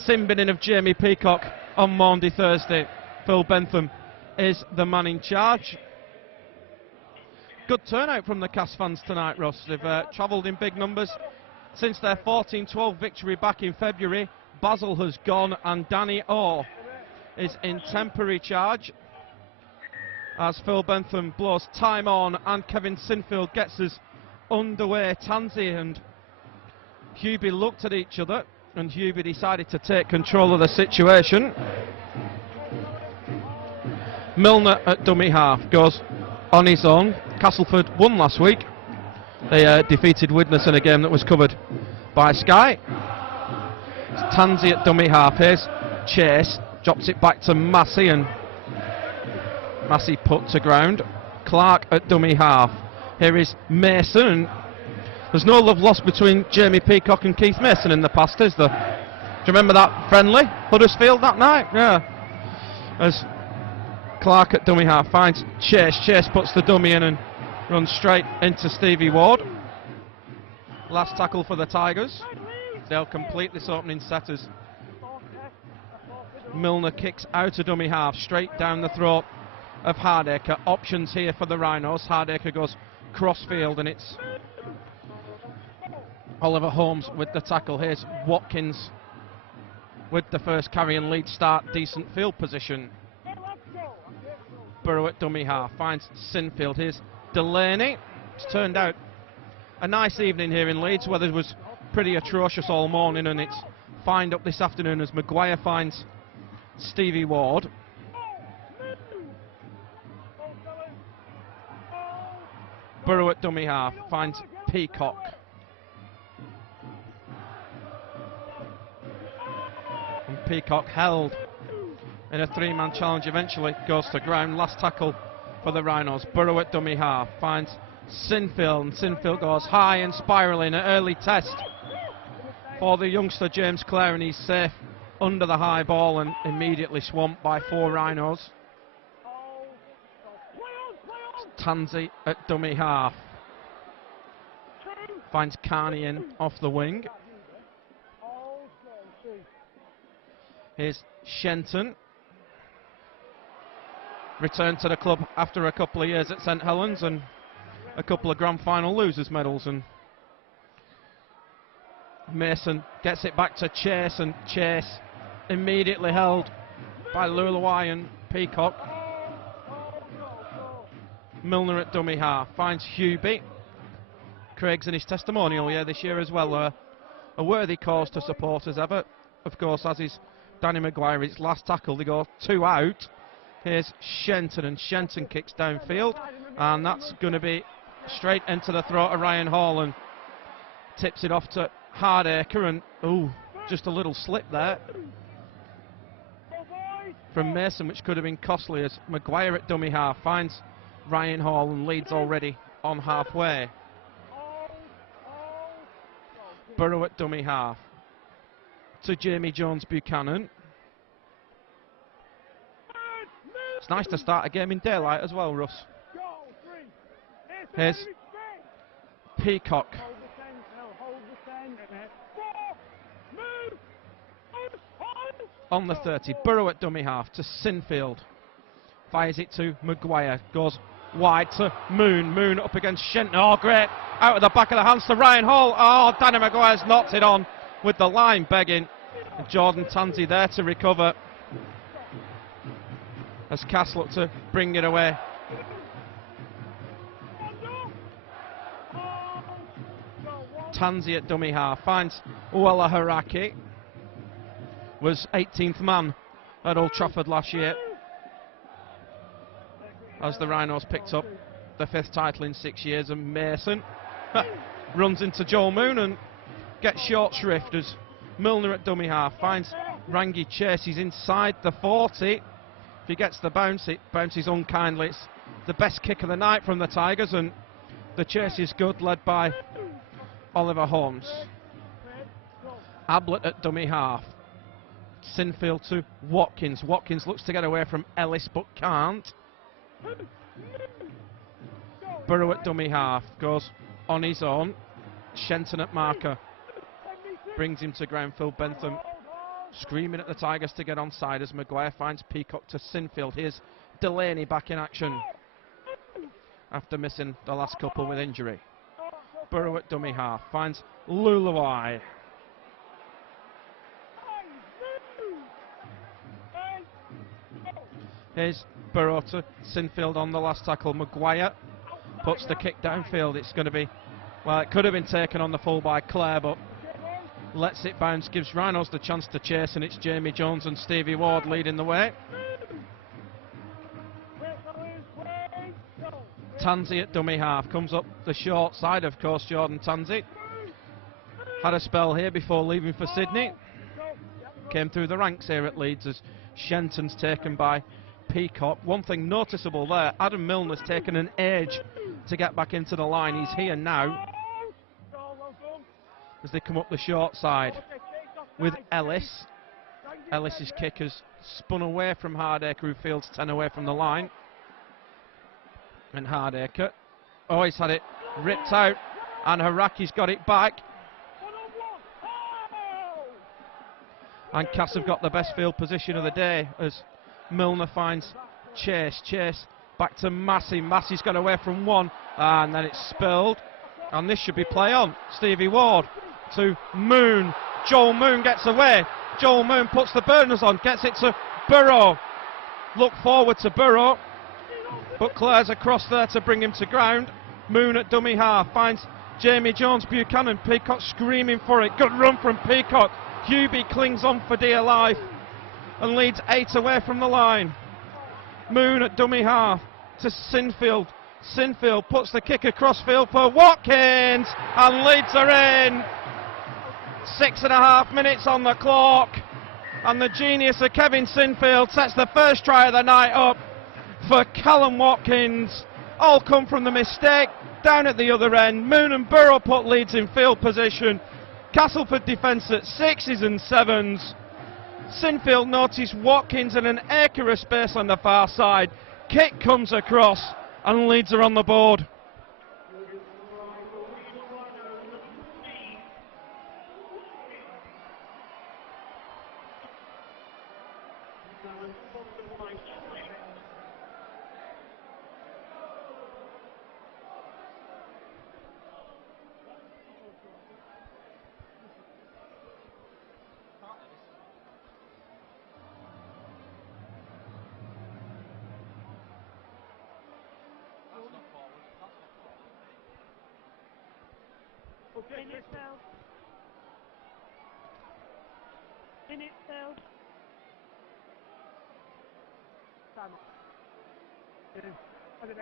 sin binning of Jamie Peacock on Maundy Thursday. Phil Bentham is the man in charge. Good turnout from the Cas fans tonight, Ross. They've travelled in big numbers. Since their 14-12 victory back in February, Basil has gone and Danny Orr is in temporary charge as Phil Bentham blows time on and Kevin Sinfield gets us underway. Tansey and Hubie looked at each other and Hubie decided to take control of the situation. Milner at dummy half goes on his own. Castleford won last week. They defeated Widnes in a game that was covered by Sky. It's Tansey at dummy half. Here's Chase, drops it back to Massey and Massey put to ground. Clark at dummy half. Here is Mason. And there's no love lost between Jamie Peacock and Keith Mason in the past, is there? Do you remember that friendly, Huddersfield, that night? Yeah. As Clark at dummy half finds Chase. Chase puts the dummy in and runs straight into Stevie Ward. Last tackle for the Tigers. They'll complete this opening set as Milner kicks out a dummy half, straight down the throat of Hardacre. Options here for the Rhinos. Hardacre goes crossfield and it's Oliver Holmes with the tackle. Here's Watkins with the first carry and Leeds start decent field position. Burrow at dummy half finds Sinfield. Here's Delaney. It's turned out a nice evening here in Leeds. Weather was pretty atrocious all morning and it's fined up this afternoon as Maguire finds Stevie Ward. Burrow at dummy half finds Peacock. And Peacock held in a three-man challenge, eventually goes to ground. Last tackle for the Rhinos. Burrow at dummy half finds Sinfield, and Sinfield goes high and spiralling. An early test for the youngster James Clare, and he's safe under the high ball and immediately swamped by four Rhinos. Tansey at dummy half finds Carney in off the wing. Here's Shenton, returned to the club after a couple of years at St Helens and a couple of grand final losers medals, and Mason gets it back to Chase, and Chase immediately held by Lulawai and Peacock. Milner at dummy half finds Hubie. Craig's in his testimonial this year as well. A worthy cause to support as ever, of course, as is Danny Maguire. His last tackle, they go two out. Here's Shenton, and Shenton kicks downfield, and that's going to be straight into the throat of Ryan Hall, and tips it off to Hardacre, and just a little slip there from Mason, which could have been costly, as Maguire at dummy half finds Ryan Hall, and Leeds already on halfway. Burrow at dummy half to Jamie Jones Buchanan. It's nice to start a game in daylight as well, Russ. Here's Peacock. On the 30, Burrow at dummy half to Sinfield. Fires it to Maguire, goes wide to Moon. Moon up against Shenton. Oh, great. Out of the back of the hands to Ryan Hall. Oh, Danny Maguire's knocked it on with the line begging. And Jordan Tansey there to recover as Cass look to bring it away. Tansey at dummy half finds Uella Haraki. Was 18th man at Old Trafford last year as the Rhinos picked up the 5th title in 6 years. And Mason runs into Joel Moon and gets short shrift as Milner at dummy half finds Rangi Chase. He's inside the 40. If he gets the bounce, it bounces unkindly. It's the best kick of the night from the Tigers, and the chase is good, led by Oliver Holmes. Ablett at dummy half. Sinfield to Watkins. Watkins looks to get away from Ellis but can't. Burrow at dummy half goes on his own. Shenton at marker brings him to ground. Phil Bentham screaming at the Tigers to get onside as Maguire finds Peacock to Sinfield. Here's Delaney back in action after missing the last couple with injury. Burrow at dummy half finds Luluai. Here's Burrow to Sinfield on the last tackle. Maguire puts the kick downfield. It's going to be, well, it could have been taken on the full by Clare, but lets it bounce, gives Rhinos the chance to chase, and it's Jamie Jones and Stevie Ward leading the way. Tansey at dummy half comes up the short side, of course. Jordan Tansey had a spell here before leaving for Sydney. Came through the ranks here at Leeds as Shenton's taken by Peacock. One thing noticeable there, Adam Milner's taken an age to get back into the line. He's here now as they come up the short side with Ellis. Ellis's kick has spun away from Hardacre, who fields 10 away from the line. And Hardacre, oh, he's had it ripped out, and Haraki's got it back. And Cass have got the best field position of the day as Milner finds Chase. Chase back to Massey. Massey's got away from one, and then it's spilled. And this should be play on. Stevie Ward to Moon. Joel Moon gets away. Joel Moon puts the burners on, gets it to Burrow. Look forward to Burrow, but Clare's across there to bring him to ground. Moon at dummy half finds Jamie Jones Buchanan. Peacock screaming for it. Good run from Peacock. Hubie clings on for dear life and leads 8 away from the line. Moon at dummy half to Sinfield. Sinfield puts the kick across field for Watkins, and Leeds are in. 6.5 minutes on the clock, and the genius of Kevin Sinfield sets the first try of the night up for Callum Watkins. All come from the mistake down at the other end. Moon and Burrow put Leeds in field position. Castleford defence at 6s and 7s. Sinfield noticed Watkins in an acre of space on the far side. Kick comes across, and Leeds are on the board. In itself. In itself. Stand up. I didn't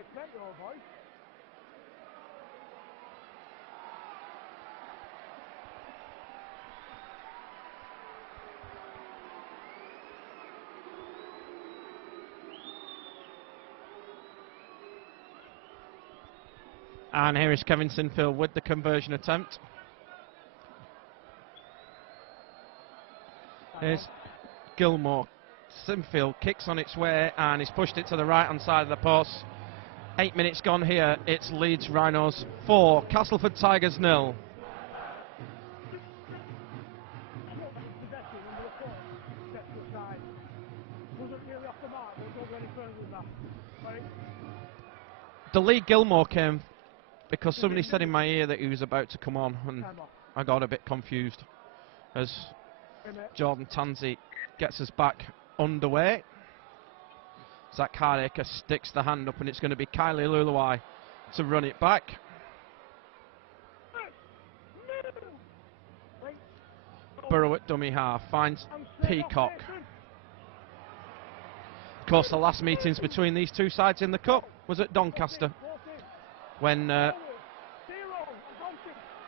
expect your voice. And here is Kevin Sinfield with the conversion attempt. Here's Gilmore. Sinfield kicks on its way, and he's pushed it to the right hand side of the post. 8 minutes gone here. It's Leeds Rhinos 4, Castleford Tigers 0. The Lee Gilmore came because somebody said in my ear that he was about to come on, and I got a bit confused as Jordan Tansey gets us back underway. Zach Hardacre sticks the hand up, and it's going to be Kylie Luluai to run it back. Burrow at dummy half finds Peacock. Of course, the last meetings between these two sides in the Cup was at Doncaster when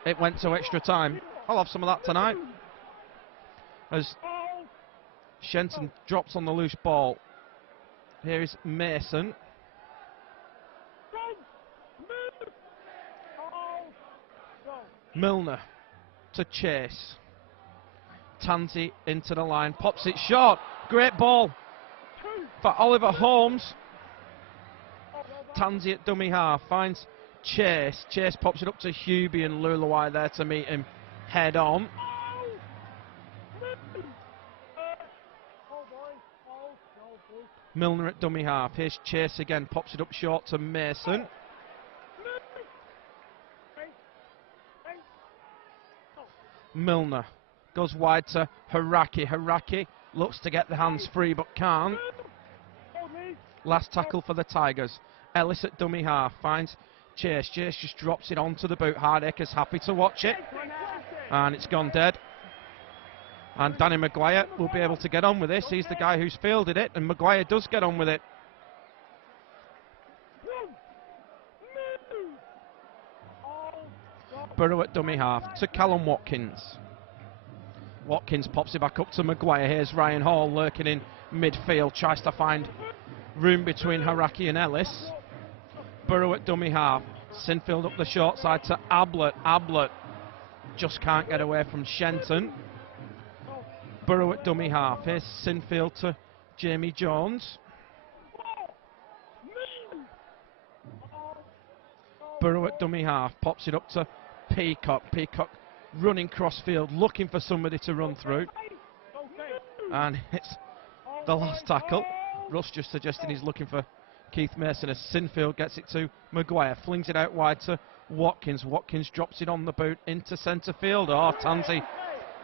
it went to extra time. I'll have some of that tonight as Shenton drops on the loose ball. Here is Mason. Milner to chase. Tansey into the line, pops it short. Great ball for Oliver Holmes. Tansey at dummy half finds Chase. Chase pops it up to Hubie, and Luluai there to meet him head on. Oh, boys. Oh, no, boys. Milner at dummy half. Here's Chase again, pops it up short to Mason. Milner goes wide to Haraki. Haraki looks to get the hands free but can't. Last tackle for the Tigers. Ellis at dummy half finds Chase. Chase just drops it onto the boot. Hardacre's happy to watch it. And it's gone dead. And Danny Maguire will be able to get on with this. He's the guy who's fielded it, and Maguire does get on with it. Burrow at dummy half to Callum Watkins. Watkins pops it back up to Maguire. Here's Ryan Hall lurking in midfield. Tries to find room between Haraki and Ellis. Burrow at dummy half. Sinfield up the short side to Ablett. Ablett just can't get away from Shenton. Burrow at dummy half. Here's Sinfield to Jamie Jones. Burrow at dummy half. Pops it up to Peacock. Peacock running crossfield, looking for somebody to run through. And it's the last tackle. Russ just suggesting he's looking for Keith Mason as Sinfield gets it to Maguire. Flings it out wide to Watkins. Watkins drops it on the boot into centre field. Oh, Tansey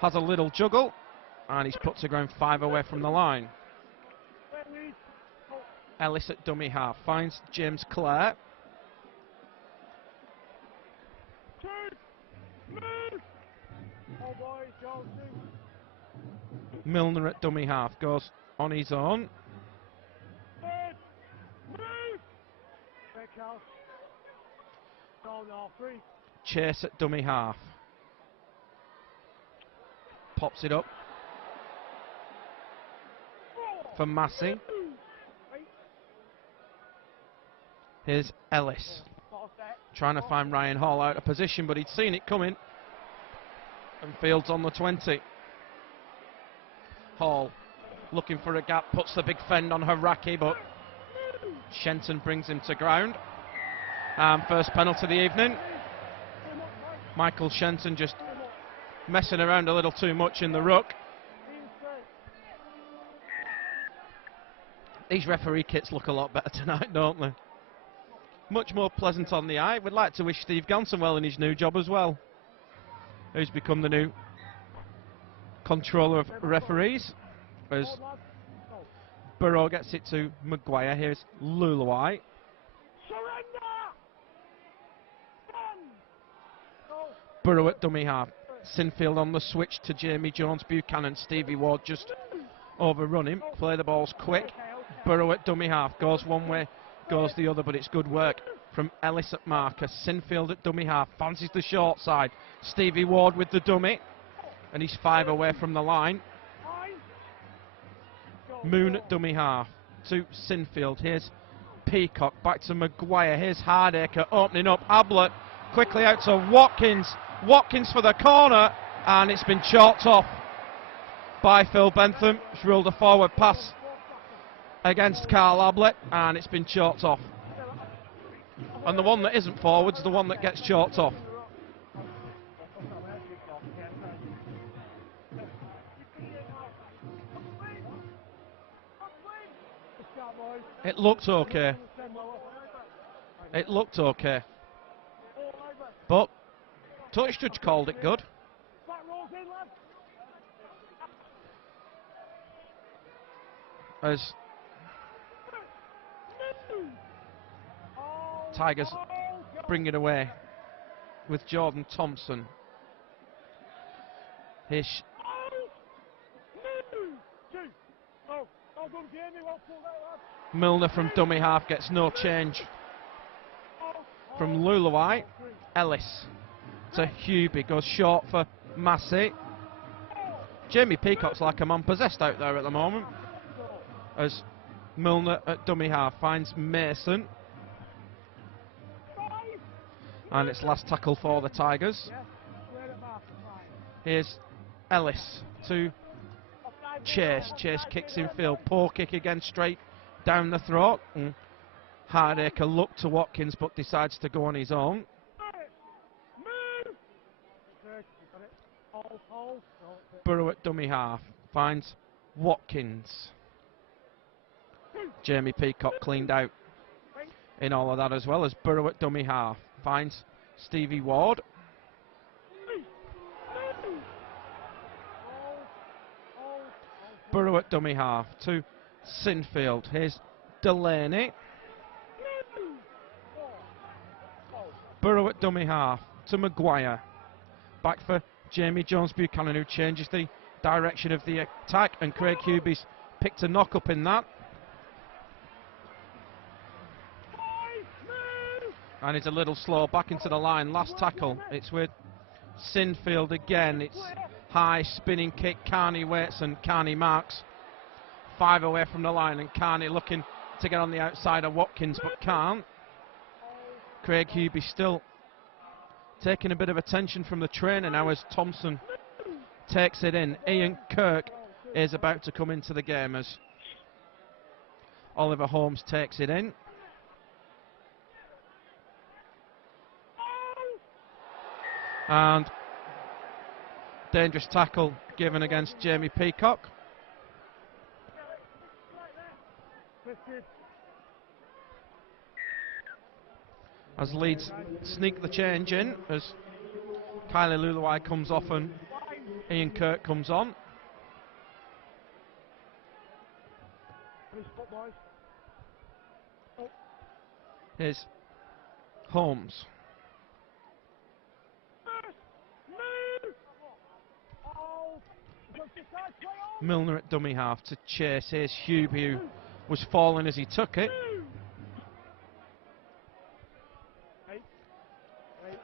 has a little juggle. And he's put to ground 5 away from the line. Ellis at dummy half finds James Clare. Milner at dummy half goes on his own. Chase at dummy half. Pops it up for Massey. Here's Ellis trying to find Ryan Hall out of position, but he'd seen it coming and fields on the 20. Hall looking for a gap, puts the big fend on Haraki, but Shenton brings him to ground. And first penalty of the evening. Michael Shenton just messing around a little too much in the ruck. These referee kits look a lot better tonight, don't they? Much more pleasant on the eye. We'd like to wish Steve Ganson well in his new job as well, who's become the new controller of referees. As Burrow gets it to Maguire. Here's Luluai. Burrow at dummy half. Sinfield on the switch to Jamie Jones. Buchanan. Stevie Ward just overrun him. Play the balls quick. Burrow at dummy half. Goes one way, goes the other, but it's good work from Ellis at marker. Sinfield at dummy half. Fancies the short side. Stevie Ward with the dummy. And he's 5 away from the line. Moon at dummy half to Sinfield. Here's Peacock. Back to Maguire. Here's Hardacre opening up. Ablett quickly out to Watkins. Watkins for the corner, and it's been chalked off by Phil Bentham. He's ruled a forward pass against Carl Ablett, and it's been chalked off. And the one that isn't forward's the one that gets chalked off. It looked okay. It looked okay. But touch judge called it good. As Tigers bring it away with Jordan Thompson. Here's Milner from dummy half gets no change from Luluai. Ellis to Hubie, goes short for Massey. Jamie Peacock's like a man possessed out there at the moment. As Milner at dummy half finds Mason. And it's last tackle for the Tigers. Here's Ellis to Chase. Chase kicks in field. Poor kick again, straight down the throat. And Hardacre looked to Watkins but decides to go on his own. Burrow at dummy half. Finds Watkins. Jamie Peacock cleaned out in all of that as well as Burrow at dummy half. Finds Stevie Ward. Burrow at dummy half to Sinfield. Here's Delaney. Burrow at dummy half to Maguire. Back for Jamie Jones-Buchanan, who changes the direction of the attack, and Craig Hubie's picked a knock up in that. And he's a little slow back into the line. Last tackle, it's with Sinfield again. It's high spinning kick. Carney waits and Carney marks. 5 away from the line, and Carney looking to get on the outside of Watkins but can't. Craig Hubie still taking a bit of attention from the trainer now as Thompson takes it in. Ian Kirk is about to come into the game as Oliver Holmes takes it in. And dangerous tackle given against Jamie Peacock. As Leeds sneak the change in as Kylie Luluai comes off and Ian Kirk comes on. Here's Holmes. Milner at dummy half to chase. Here's Hubie, who was falling as he took it.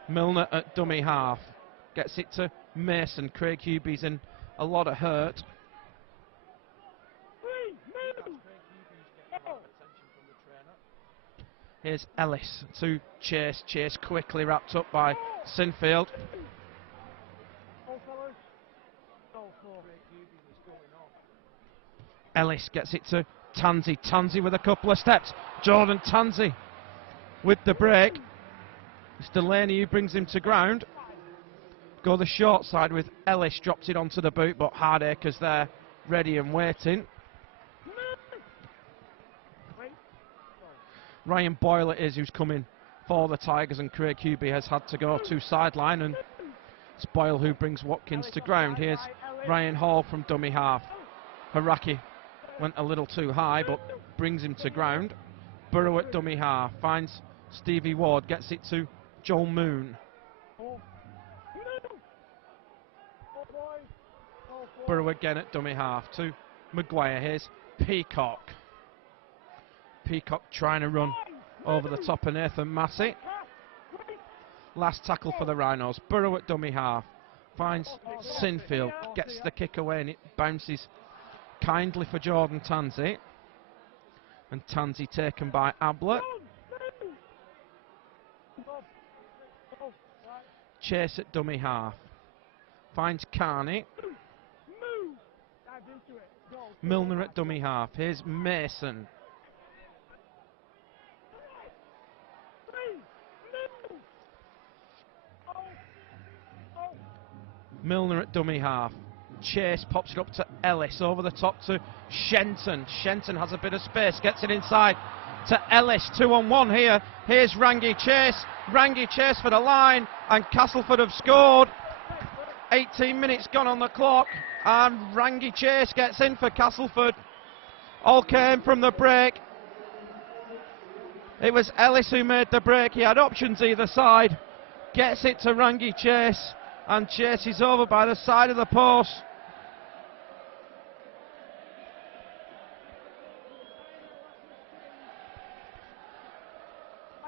Milner at dummy half gets it to Mason. Craig Hubie's in a lot of hurt. Here's Ellis to Chase. Chase quickly wrapped up by Sinfield. Ellis gets it to Tansey. Tansey with a couple of steps. Jordan Tansey with the break. It's Delaney who brings him to ground. Go the short side with Ellis. Drops it onto the boot, but Hardacre's there, ready and waiting. Ryan Boyle it is who's coming for the Tigers, and Craig Hubie has had to go to sideline, and it's Boyle who brings Watkins to ground. Here's Ryan Hall from dummy half. Haraki went a little too high, but brings him to ground. Burrow at dummy half. Finds Stevie Ward. Gets it to Joel Moon. Burrow again at dummy half to Maguire. Here's Peacock. Peacock trying to run over the top of Nathan Massey. Last tackle for the Rhinos. Burrow at dummy half. Finds Sinfield. Gets the kick away, and it bounces kindly for Jordan Tansey. And Tansey taken by Ablett. Chase at dummy half. Finds Carney. Milner at dummy half. Here's Mason. Milner at dummy half. Chase pops it up to Ellis, over the top to Shenton. Shenton has a bit of space, gets it inside to Ellis. 2-on-1 here. Here's Rangi Chase. Rangi Chase for the line, and Castleford have scored. 18 minutes gone on the clock, and Rangi Chase gets in for Castleford. All came from the break. It was Ellis who made the break. He had options either side. Gets it to Rangi Chase, and Chase is over by the side of the post.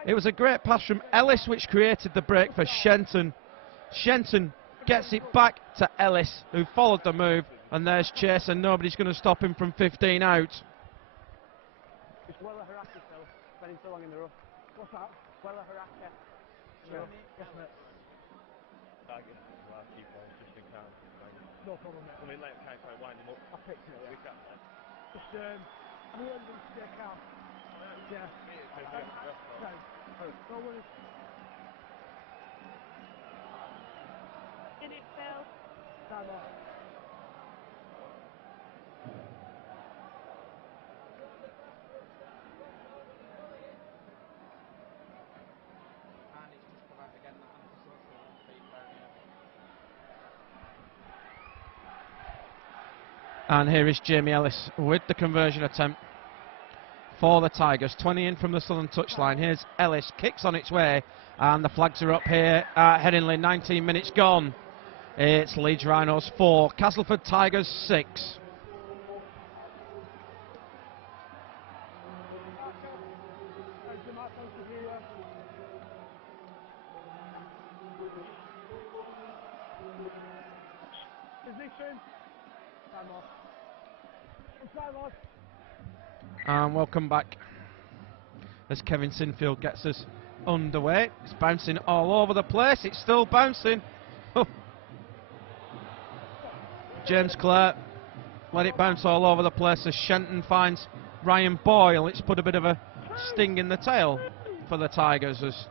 It was a great pass from Ellis which created the break for Shenton. Shenton gets it back to Ellis, who followed the move, and there's Chase, and nobody's going to stop him from 15 out. It's Wella Haraka, Phil. Spending so long in the rough. What's that? Wella Haraka. Sure. Yes, mate. No problem, mate. I mean, let him kind of wind him up. I picked it, yeah. We can, man. Just, I'm going to stay calm. Yeah. No worries. In it, Phil. Time off. And here is Jamie Ellis with the conversion attempt for the Tigers. 20 in from the southern touchline. Here's Ellis, kicks on its way, and the flags are up here at Headingley. 19 minutes gone. It's Leeds Rhinos 4, Castleford Tigers 6. And welcome back as Kevin Sinfield gets us underway. It's bouncing all over the place. It's still bouncing. James Clare let it bounce all over the place as Shenton finds Ryan Boyle. It's put a bit of a sting in the tail for the Tigers as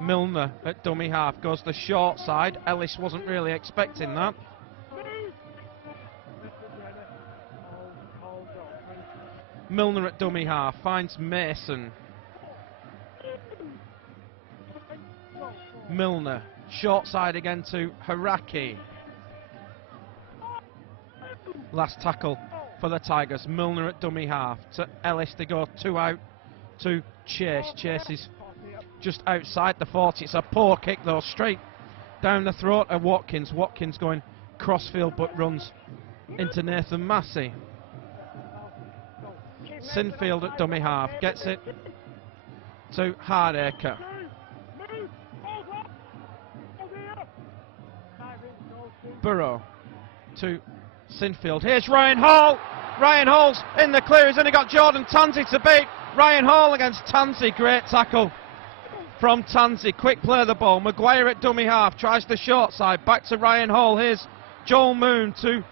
Milner at dummy half goes the short side. Ellis wasn't really expecting that. Milner at dummy half finds Mason. Milner, short side again to Haraki. Last tackle for the Tigers. Milner at dummy half to Ellis. They go 2 out to Chase. Chase is just outside the 40. It's a poor kick though, straight down the throat of Watkins. Watkins going crossfield but runs into Nathan Massey. Sinfield at dummy half gets it to Hardacre. Burrow to Sinfield. Here's Ryan Hall. Ryan Hall's in the clear. He's only got Jordan Tansey to beat. Ryan Hall against Tansey. Great tackle from Tansey. Quick play of the ball. Maguire at dummy half tries the short side. Back to Ryan Hall. Here's Joel Moon to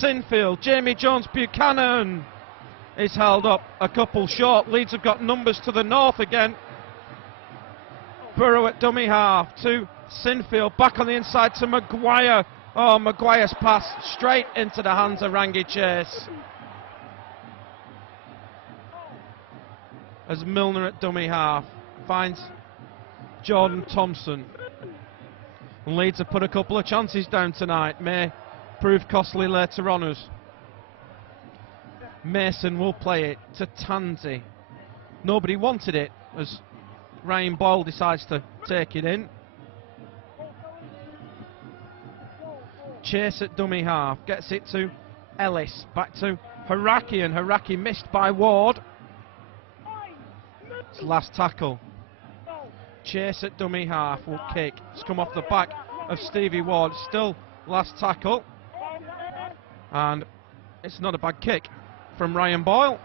Sinfield. Jamie Jones Buchanan is held up a couple short. Leeds have got numbers to the north again. Burrow at dummy half to Sinfield. Back on the inside to Maguire. Oh, Maguire's pass straight into the hands of Rangi Chase. As Milner at dummy half finds Jordan Thompson. And Leeds have put a couple of chances down tonight. May prove costly later on us. Mason will play it to Tansey. Nobody wanted it as Ryan Boyle decides to take it in. Chase at dummy half gets it to Ellis. Back to Haraki, and Haraki missed by Ward. It's last tackle. Chase at dummy half will kick. It's come off the back of Stevie Ward. Still last tackle. And it's not a bad kick from Ryan Boyle.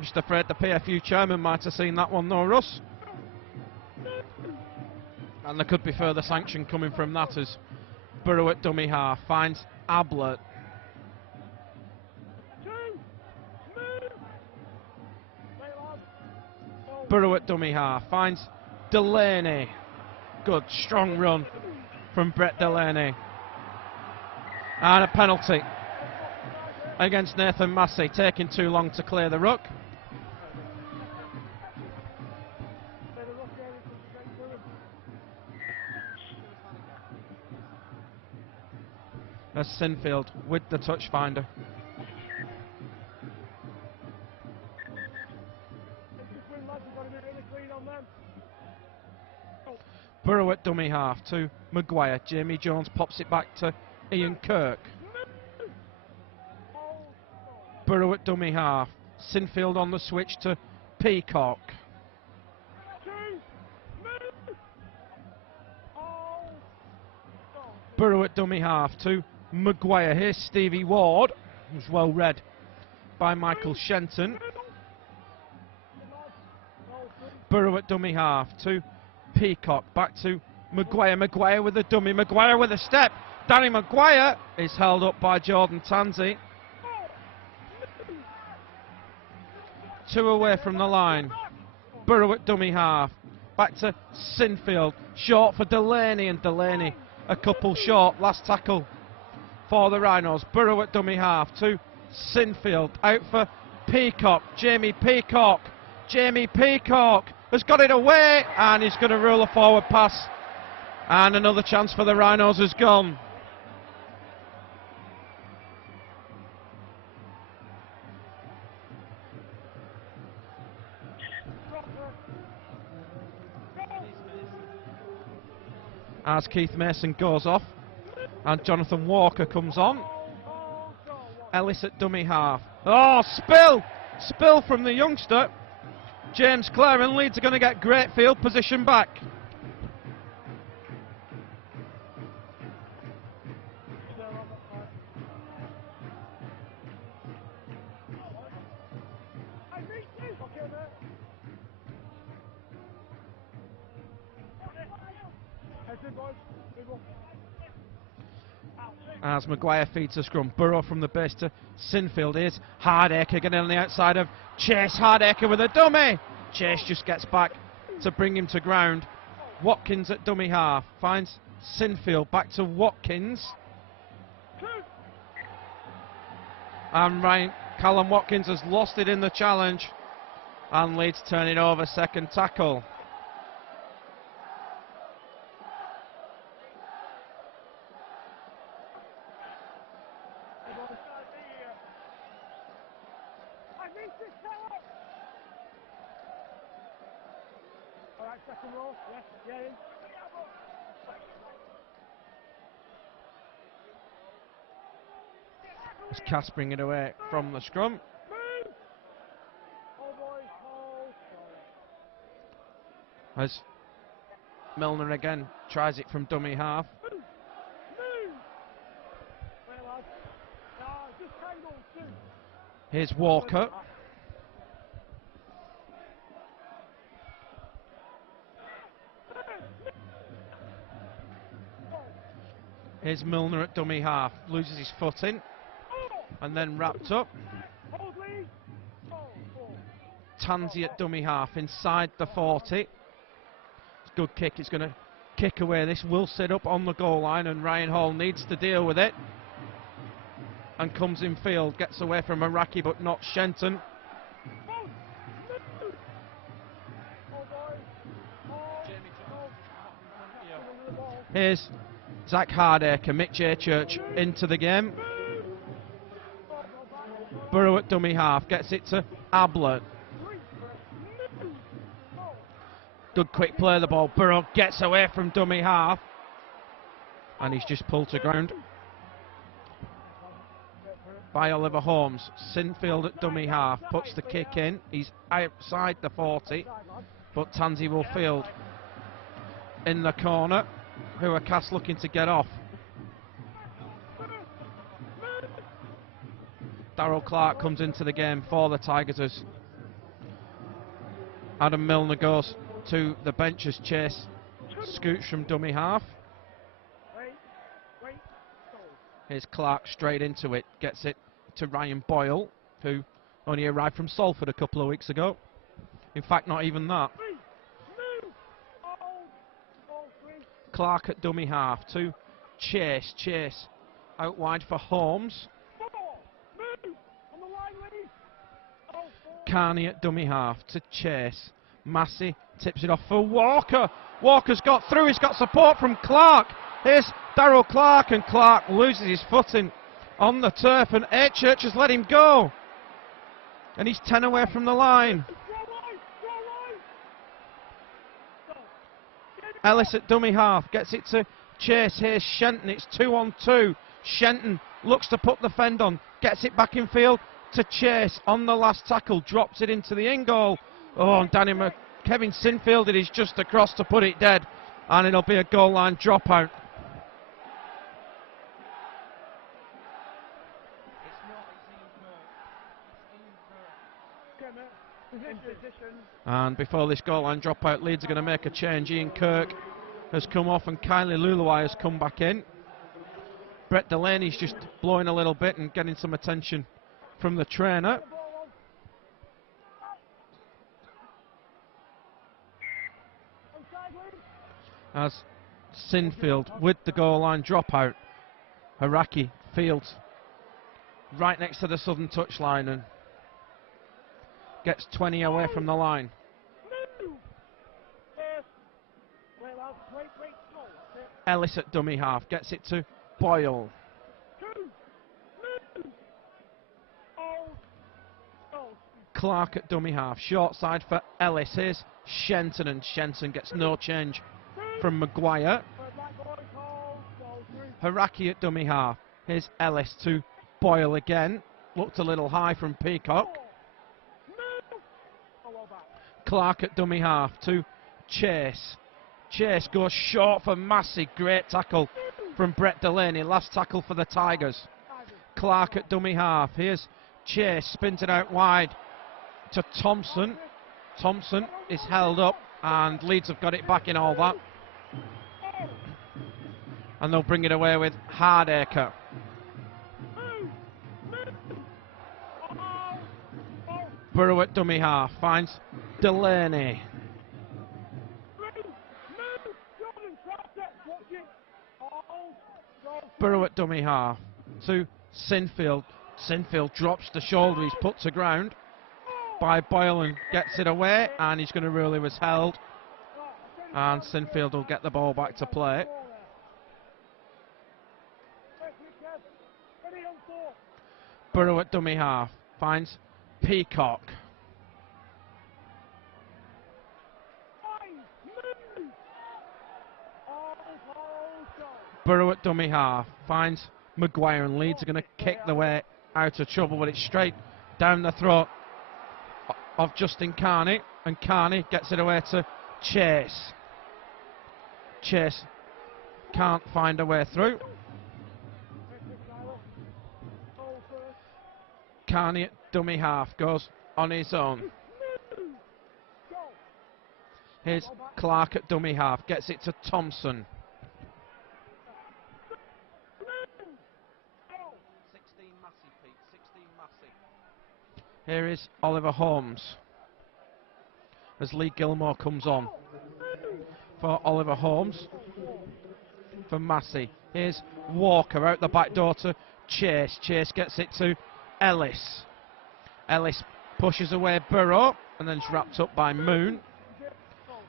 Just afraid the PFU chairman might have seen that one though, Russ. And there could be further sanction coming from that as Burrow at dummy half finds Ablett. Burrow at dummy half finds Delaney. Good strong run from Brett Delaney. And a penalty against Nathan Massey, taking too long to clear the ruck. As Sinfield with the touch finder. Burrow at dummy half to Maguire. Jamie Jones pops it back to Ian Kirk. Burrow at dummy half. Sinfield on the switch to Peacock. Burrow at dummy half to Maguire. Here's Stevie Ward, who's well read by Michael Shenton. Burrow at dummy half to Peacock. Back to Maguire. Maguire with a dummy. Maguire with a step. Danny Maguire is held up by Jordan Tansey. 2 away from the line. Burrow at dummy half. Back to Sinfield. Short for Delaney, and Delaney a couple short. Last tackle for the Rhinos. Burrow at dummy half to Sinfield. Out for Peacock. Jamie Peacock. Jamie Peacock has got it away, and he's going to rule a forward pass. And another chance for the Rhinos has gone. as Keith Mason goes off and Jonathan Walker comes on. Ellis at dummy half. Oh, spill from the youngster James Clare, and Leeds are going to get great field position back. As Maguire feeds the scrum, Burrow from the base to Sinfield. Is Hardacre getting on the outside of Chase. Hardacre with a dummy. Chase just gets back to bring him to ground. Watkins at dummy half finds Sinfield, back to Watkins. And Callum Watkins has lost it in the challenge, and Leeds turn it over, second tackle. As Cass bring it away from the scrum. As Milner again tries it from dummy half. Here's Walker. Here's Milner at dummy half. Loses his footing. And then wrapped up. Tansey at dummy half inside the 40. It's a good kick. It's going to kick away. This will sit up on the goal line, and Ryan Hall needs to deal with it. And comes in field, gets away from Araki but not Shenton. Here's Zach Hardacre, Mick J. Church into the game. Burrow at dummy half, gets it to Abler. Good quick play of the ball. Burrow gets away from dummy half, and he's just pulled to ground by Oliver Holmes. Sinfield at dummy half, puts the kick in. He's outside the 40, but Tansey will field in the corner. Who are Cass looking to get off? Darryl Clark comes into the game for the Tigers as Adam Milner goes to the bench as Chase scoots from dummy half. Here's Clark straight into it, gets it to Ryan Boyle, who only arrived from Salford a couple of weeks ago. In fact, not even that. Clark at dummy half to Chase. Chase out wide for Holmes. Carney at dummy half to Chase. Massey tips it off for Walker. Walker's got through. He's got support from Clark. Here's Darryl Clark, and Clark loses his footing on the turf, and Church has let him go. And he's 10 away from the line. Ellis at dummy half, gets it to Chase. Here's Shenton, it's 2-on-2. Shenton looks to put the fend on, gets it back in field to Chase on the last tackle, drops it into the in goal. Oh, and Kevin Sinfield, it is just across to put it dead, and it'll be a goal line dropout. And before this goal line dropout, Leeds are going to make a change. Ian Kirk has come off and Kylie Luluai has come back in. Brett Delaney's just blowing a little bit and getting some attention from the trainer. As Sinfield with the goal line dropout, Haraki fields right next to the southern touchline and gets 20 away from the line. Ellis at dummy half, gets it to Boyle. Clark at dummy half, short side for Ellis. Here's Shenton, and Shenton gets no change from Maguire. Haraki at dummy half. Here's Ellis to Boyle again. Looked a little high from Peacock. Clark at dummy half to Chase. Chase goes short for Massey. Great tackle from Brett Delaney. Last tackle for the Tigers. Clark at dummy half. Here's Chase. Spins it out wide to Thompson. Thompson is held up and Leeds have got it back in all that. And they'll bring it away with Hardacre. Burrow at dummy half. Finds Delaney. Burrow at dummy half to Sinfield. Sinfield drops the shoulder, he's put to ground by Boyle and gets it away, and he's going to rule he was held, and Sinfield will get the ball back to play. Burrow at dummy half finds Peacock. Burrow at dummy half finds Maguire, and Leeds are going to kick the way out of trouble, but it's straight down the throat of Justin Carney, and Carney gets it away to Chase. Chase can't find a way through. Carney at dummy half goes on his own. Here's Clark at dummy half, gets it to Thompson. 16 Massey, Pete, 16 Massey. Here is Oliver Holmes as Lee Gilmore comes on for Oliver Holmes for Massey. Here's Walker out the back door to Chase. Chase gets it to Ellis. Ellis pushes away Burrow and then is wrapped up by Moon.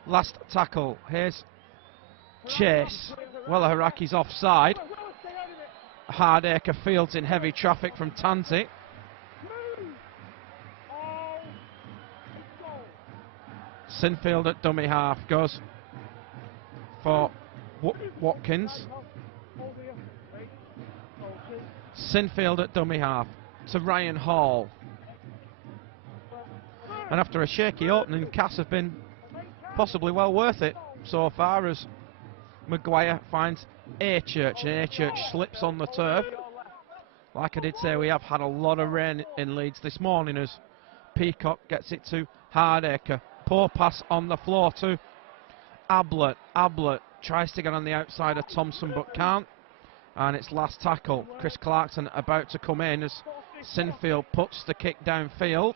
Last tackle. Here's Chase. Well, Haraki's offside. Hardacre fields in heavy traffic from Tansy. Sinfield at dummy half goes for Watkins. Sinfield at dummy half to Ryan Hall. And after a shaky opening, Cass have been possibly well worth it so far, as Maguire finds Achurch, and Achurch slips on the turf. Like I did say, we have had a lot of rain in Leeds this morning, as Peacock gets it to Hardacre. Poor pass on the floor to Ablett. Ablett tries to get on the outside of Thompson but can't. And it's last tackle. Chris Clarkson about to come in as Sinfield puts the kick downfield.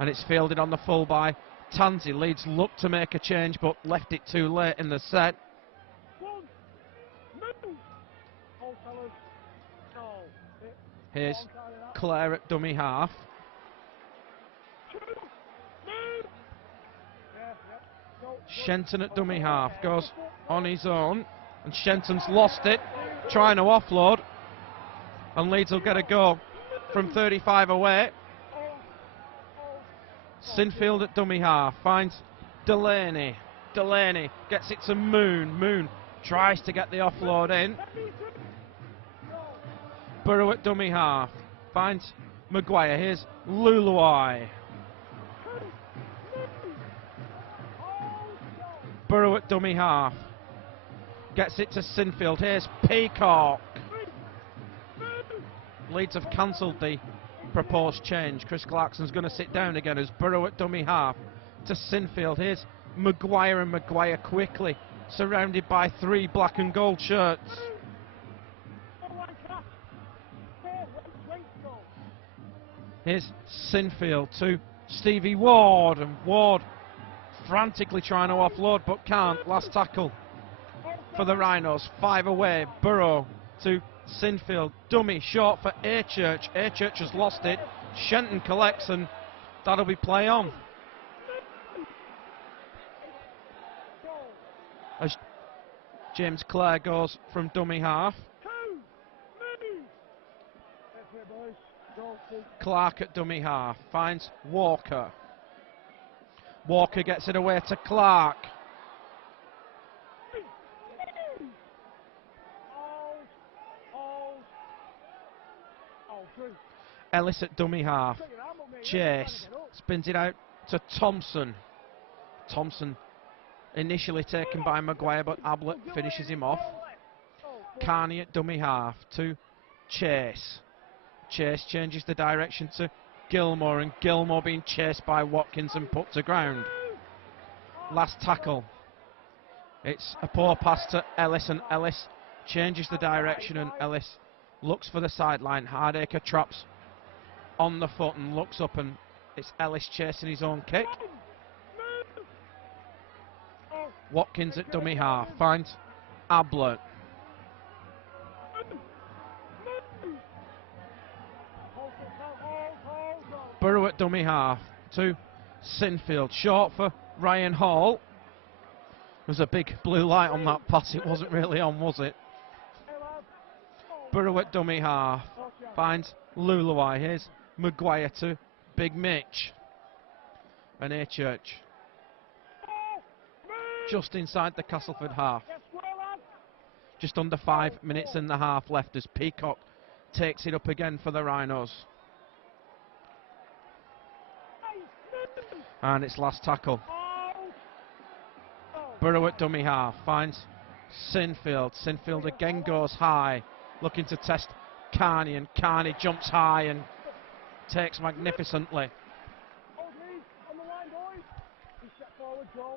And it's fielded on the full by Tansy. Leeds looked to make a change but left it too late in the set. Here's Clare at dummy half. Shenton at dummy half goes on his own, and Shenton's lost it, trying to offload, and Leeds will get a go from 35 away. Sinfield at dummy half finds Delaney. Delaney gets it to Moon. Moon tries to get the offload in. Burrow at dummy half finds Maguire. Here's Luluai. Burrow at dummy half gets it to Sinfield. Here's Peacock. Leeds have cancelled the proposed change. Chris Clarkson's going to sit down again as Burrow at dummy half to Sinfield. Here's Maguire, and Maguire quickly surrounded by 3 black and gold shirts. Here's Sinfield to Stevie Ward, and Ward frantically trying to offload but can't. Last tackle for the Rhinos. 5 away. Burrow to Sinfield. Dummy short for Achurch. Achurch has lost it. Shenton collects, and that'll be play on. As James Clare goes from dummy half. Clark at dummy half finds Walker. Walker gets it away to Clark. Ellis at dummy half. Chase spins it out to Thompson. Thompson initially taken by Maguire, but Ablett finishes him off. Carney at dummy half to Chase. Chase changes the direction to Gilmore, and Gilmore being chased by Watkins and put to ground. Last tackle. It's a poor pass to Ellis, and Ellis changes the direction, and Ellis looks for the sideline. Hardacre traps on the foot and looks up, and it's Ellis chasing his own kick. Watkins at dummy half finds Ablett. Burrow at dummy half to Sinfield, short for Ryan Hall. There's a big blue light on that pass, it wasn't really on, was it? Burrow at dummy half finds Luluai. Here's Maguire to Big Mitch. And Church just inside the Castleford half. Just under 5 minutes and a half left as Peacock takes it up again for the Rhinos. And it's last tackle. Burrow at dummy half finds Sinfield. Sinfield again goes high, looking to test Carney, and Carney jumps high and takes magnificently.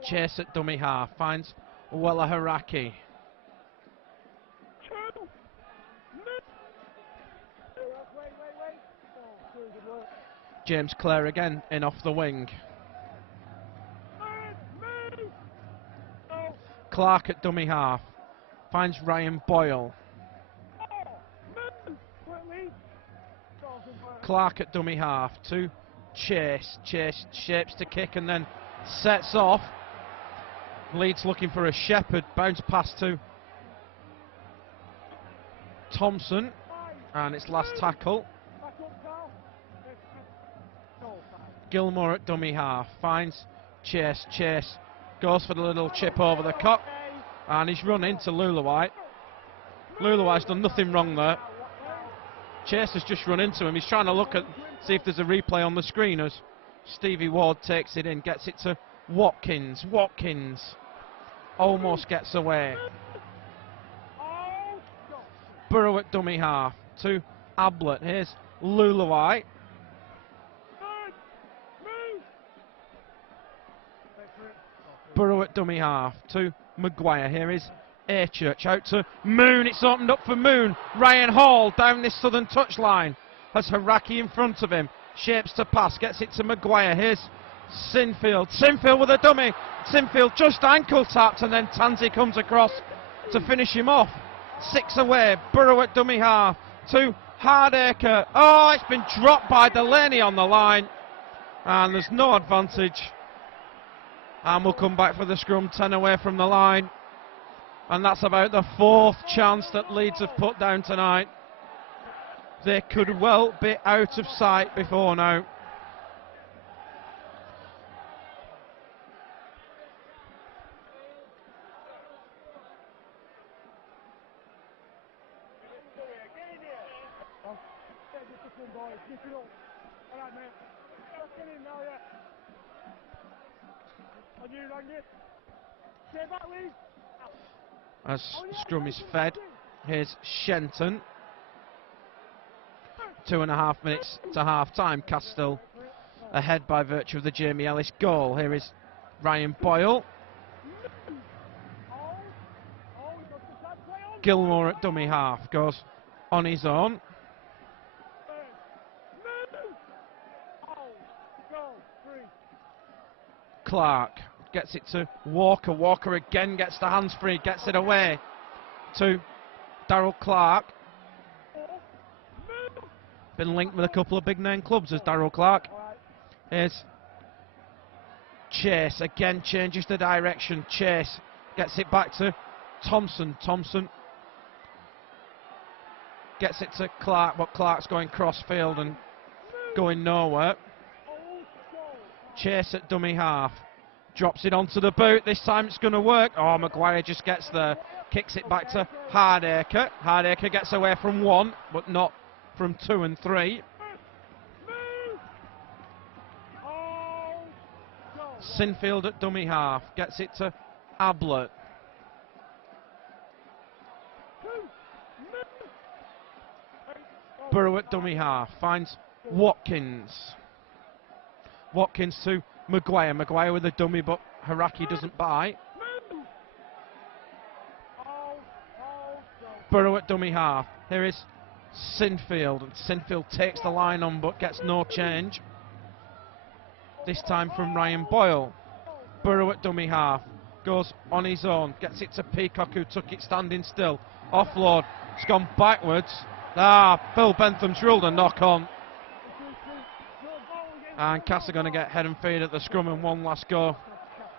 Chase at dummy half finds Wella Haraki. James Clare again in off the wing. Clark at dummy half finds Ryan Boyle. Clark at dummy half to Chase. Chase shapes to kick and then sets off. Leeds looking for a Shepherd. Bounce pass to Thompson, and it's last tackle. Gilmore at dummy half finds Chase. Chase goes for the little chip over the cock, and he's run into Luluai. Luluai's done nothing wrong there. Chase has just run into him. He's trying to look at, see if there's a replay on the screen as Stevie Ward takes it in, gets it to Watkins. Watkins almost gets away. Burrow at dummy half to Ablett. Here's Luluai. Burrow at dummy half to Maguire. Here is Church out to Moon. It's opened up for Moon. Ryan Hall down this southern touchline. Has Haraki in front of him. Shapes to pass. Gets it to Maguire. Here's Sinfield. Sinfield with a dummy. Sinfield just ankle tapped, and then Tansey comes across to finish him off. 6 away. Burrow at dummy half to Hardacre. Oh, it's been dropped by Delaney on the line, and there's no advantage. And we'll come back for the scrum. 10 away from the line, and that's about the 4th chance that Leeds have put down tonight. They could well be out of sight before now. As scrum is fed, here's Shenton. 2.5 minutes to half time. Castile ahead by virtue of the Jamie Ellis goal. Here is Ryan Boyle. Gilmore at dummy half goes on his own. Clark gets it to Walker. Walker again gets the hands free, gets it away to Darryl Clark. Been linked with a couple of big name clubs as Darryl Clark. Here's Chase, again changes the direction. Chase gets it back to Thompson. Thompson gets it to Clark, but Clark's going cross field and going nowhere. Chase at dummy half. Drops it onto the boot. This time it's going to work. Oh, Maguire just gets there. Kicks it back to Hardacre. Hardacre gets away from one, but not from 2 and 3. Sinfield at dummy half, gets it to Ablett. Burrow at dummy half, finds Watkins. Watkins to Maguire. Maguire with a dummy, but Haraki doesn't buy. Burrow at dummy half. Here is Sinfield, and Sinfield takes the line on but gets no change. This time from Ryan Boyle. Burrow at dummy half, goes on his own, gets it to Peacock, who took it standing still. Offload, it's gone backwards. Phil Bentham's ruled a knock on. And Cass are going to get head and feet at the scrum and one last go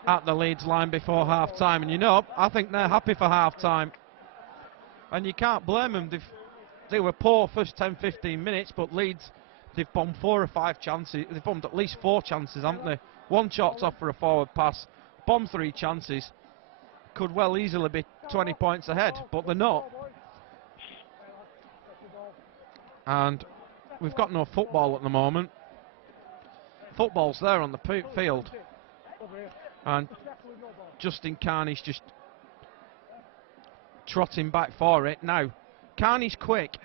at the Leeds line before half time. And you know, I think they're happy for half time. And you can't blame them. They were poor first 10-15 minutes, but Leeds, they've bombed 4 or 5 chances. They've bombed at least 4 chances, haven't they? 1 shot off for a forward pass, bombed 3 chances. Could well easily be 20 points ahead, but they're not. And we've got no football at the moment. Football's there on the field. And Justin Carney's just trotting back for it. Now, Carney's quick.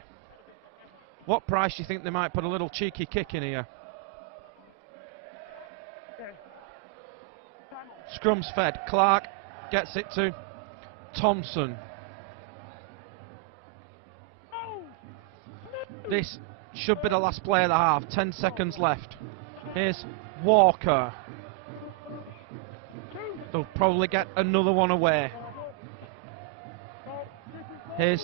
What price do you think they might put a little cheeky kick in here? Scrum's fed. Clark gets it to Thompson. This should be the last play of the half. 10 seconds left. Here's Walker. They'll probably get another one away. Here's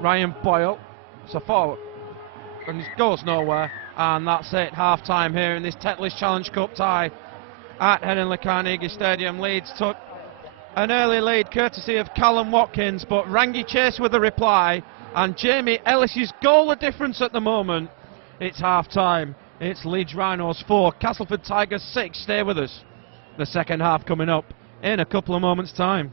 Ryan Boyle. It's a forward. And it goes nowhere. And that's it. Half time here in this Tetley's Challenge Cup tie at Henley Carnegie Stadium. Leeds took an early lead courtesy of Callum Watkins, but Rangi Chase with a reply. And Jamie Ellis's goal of difference at the moment. It's half time. It's Leeds Rhinos 4, Castleford Tigers 6. Stay with us. The second half coming up in a couple of moments' time.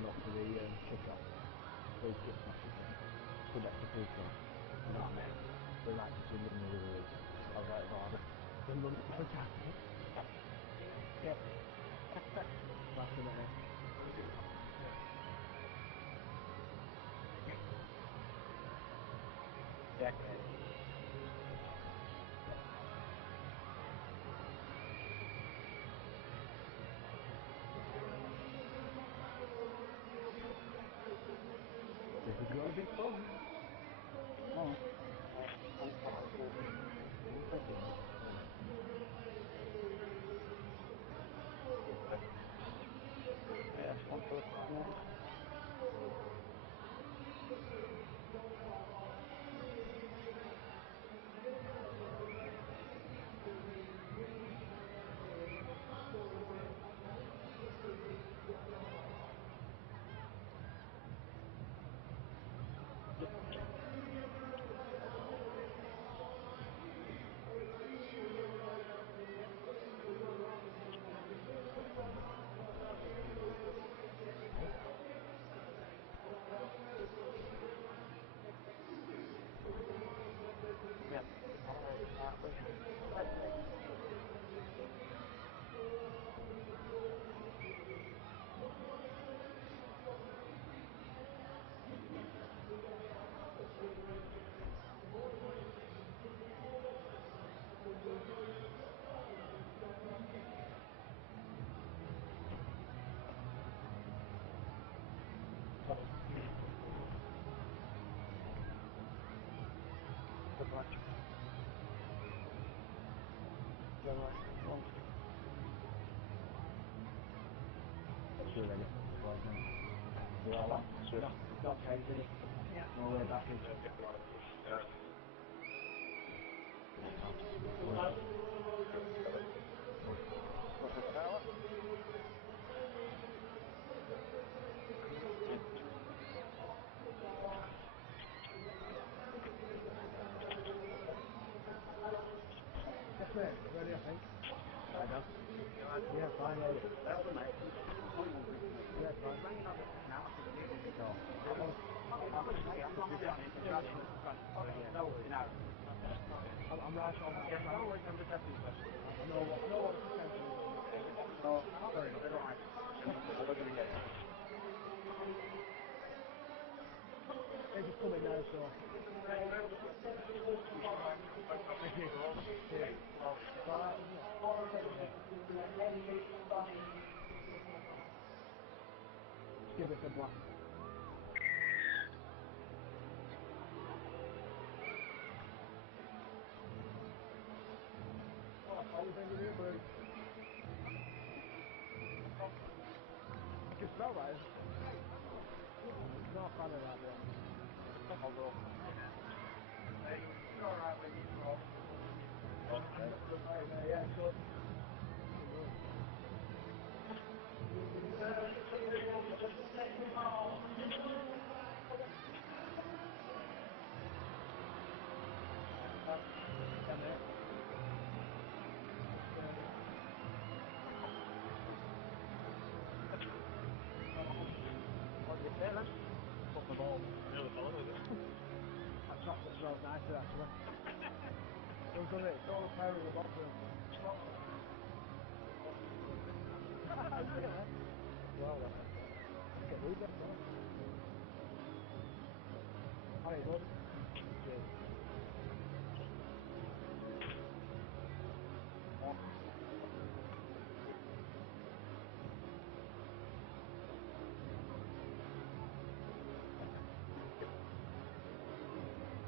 ran up for the kick-off. Free kick message. Good extra free kick. You know what I mean? They like to swing in the other week. I was like, oh, then run it for a tackle. Yeah. Laughing at me. Yeah, great. This is going to be fun. Oh. Yeah, one for the corner. Yeah. Good luck. Good luck. Sure, ready. Yeah, well, sure. Not crazy. Yeah. No way back in. What's the power? Yes, mate. Ready, I think. I know. Yeah, fine, yeah. That's mate. Yeah, fine. Now, so, I'm right on that. Yeah, no worries, I'm just asking a question. I know what the potential is. So, fair enough. They're just coming now, so. Thank you. Cheers. It's alright, isn't it? Just give us a blast. What do you think you do, Bruce? You can smell that, isn't it? Not a fan of that bit. Although, hey, you're alright when you talk. Okay. Yeah, so. Yeah, mate. What do you say then? Put the ball. Nearly fell with it. That chocolate smells nicer actually. Who's done it? It's all the pair in the bathroom. Really? Well, get these up now. Alright, bud. Cheers. Oh.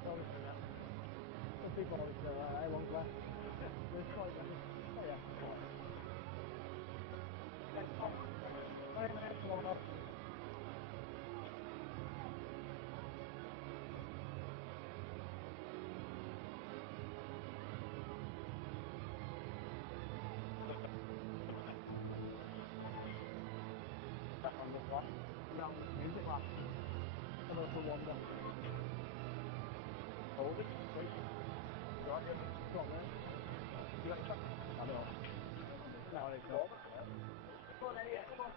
Obviously that. Some people always say, hey, one's left. We're calling them. Oh yeah. Hey mate, come on up. Back on this one. No, music last. Have a look at Wonder. Hold it, wait. Right, yeah. Go on, mate. You got your shot? I don't. No, it's not. Come on, come on.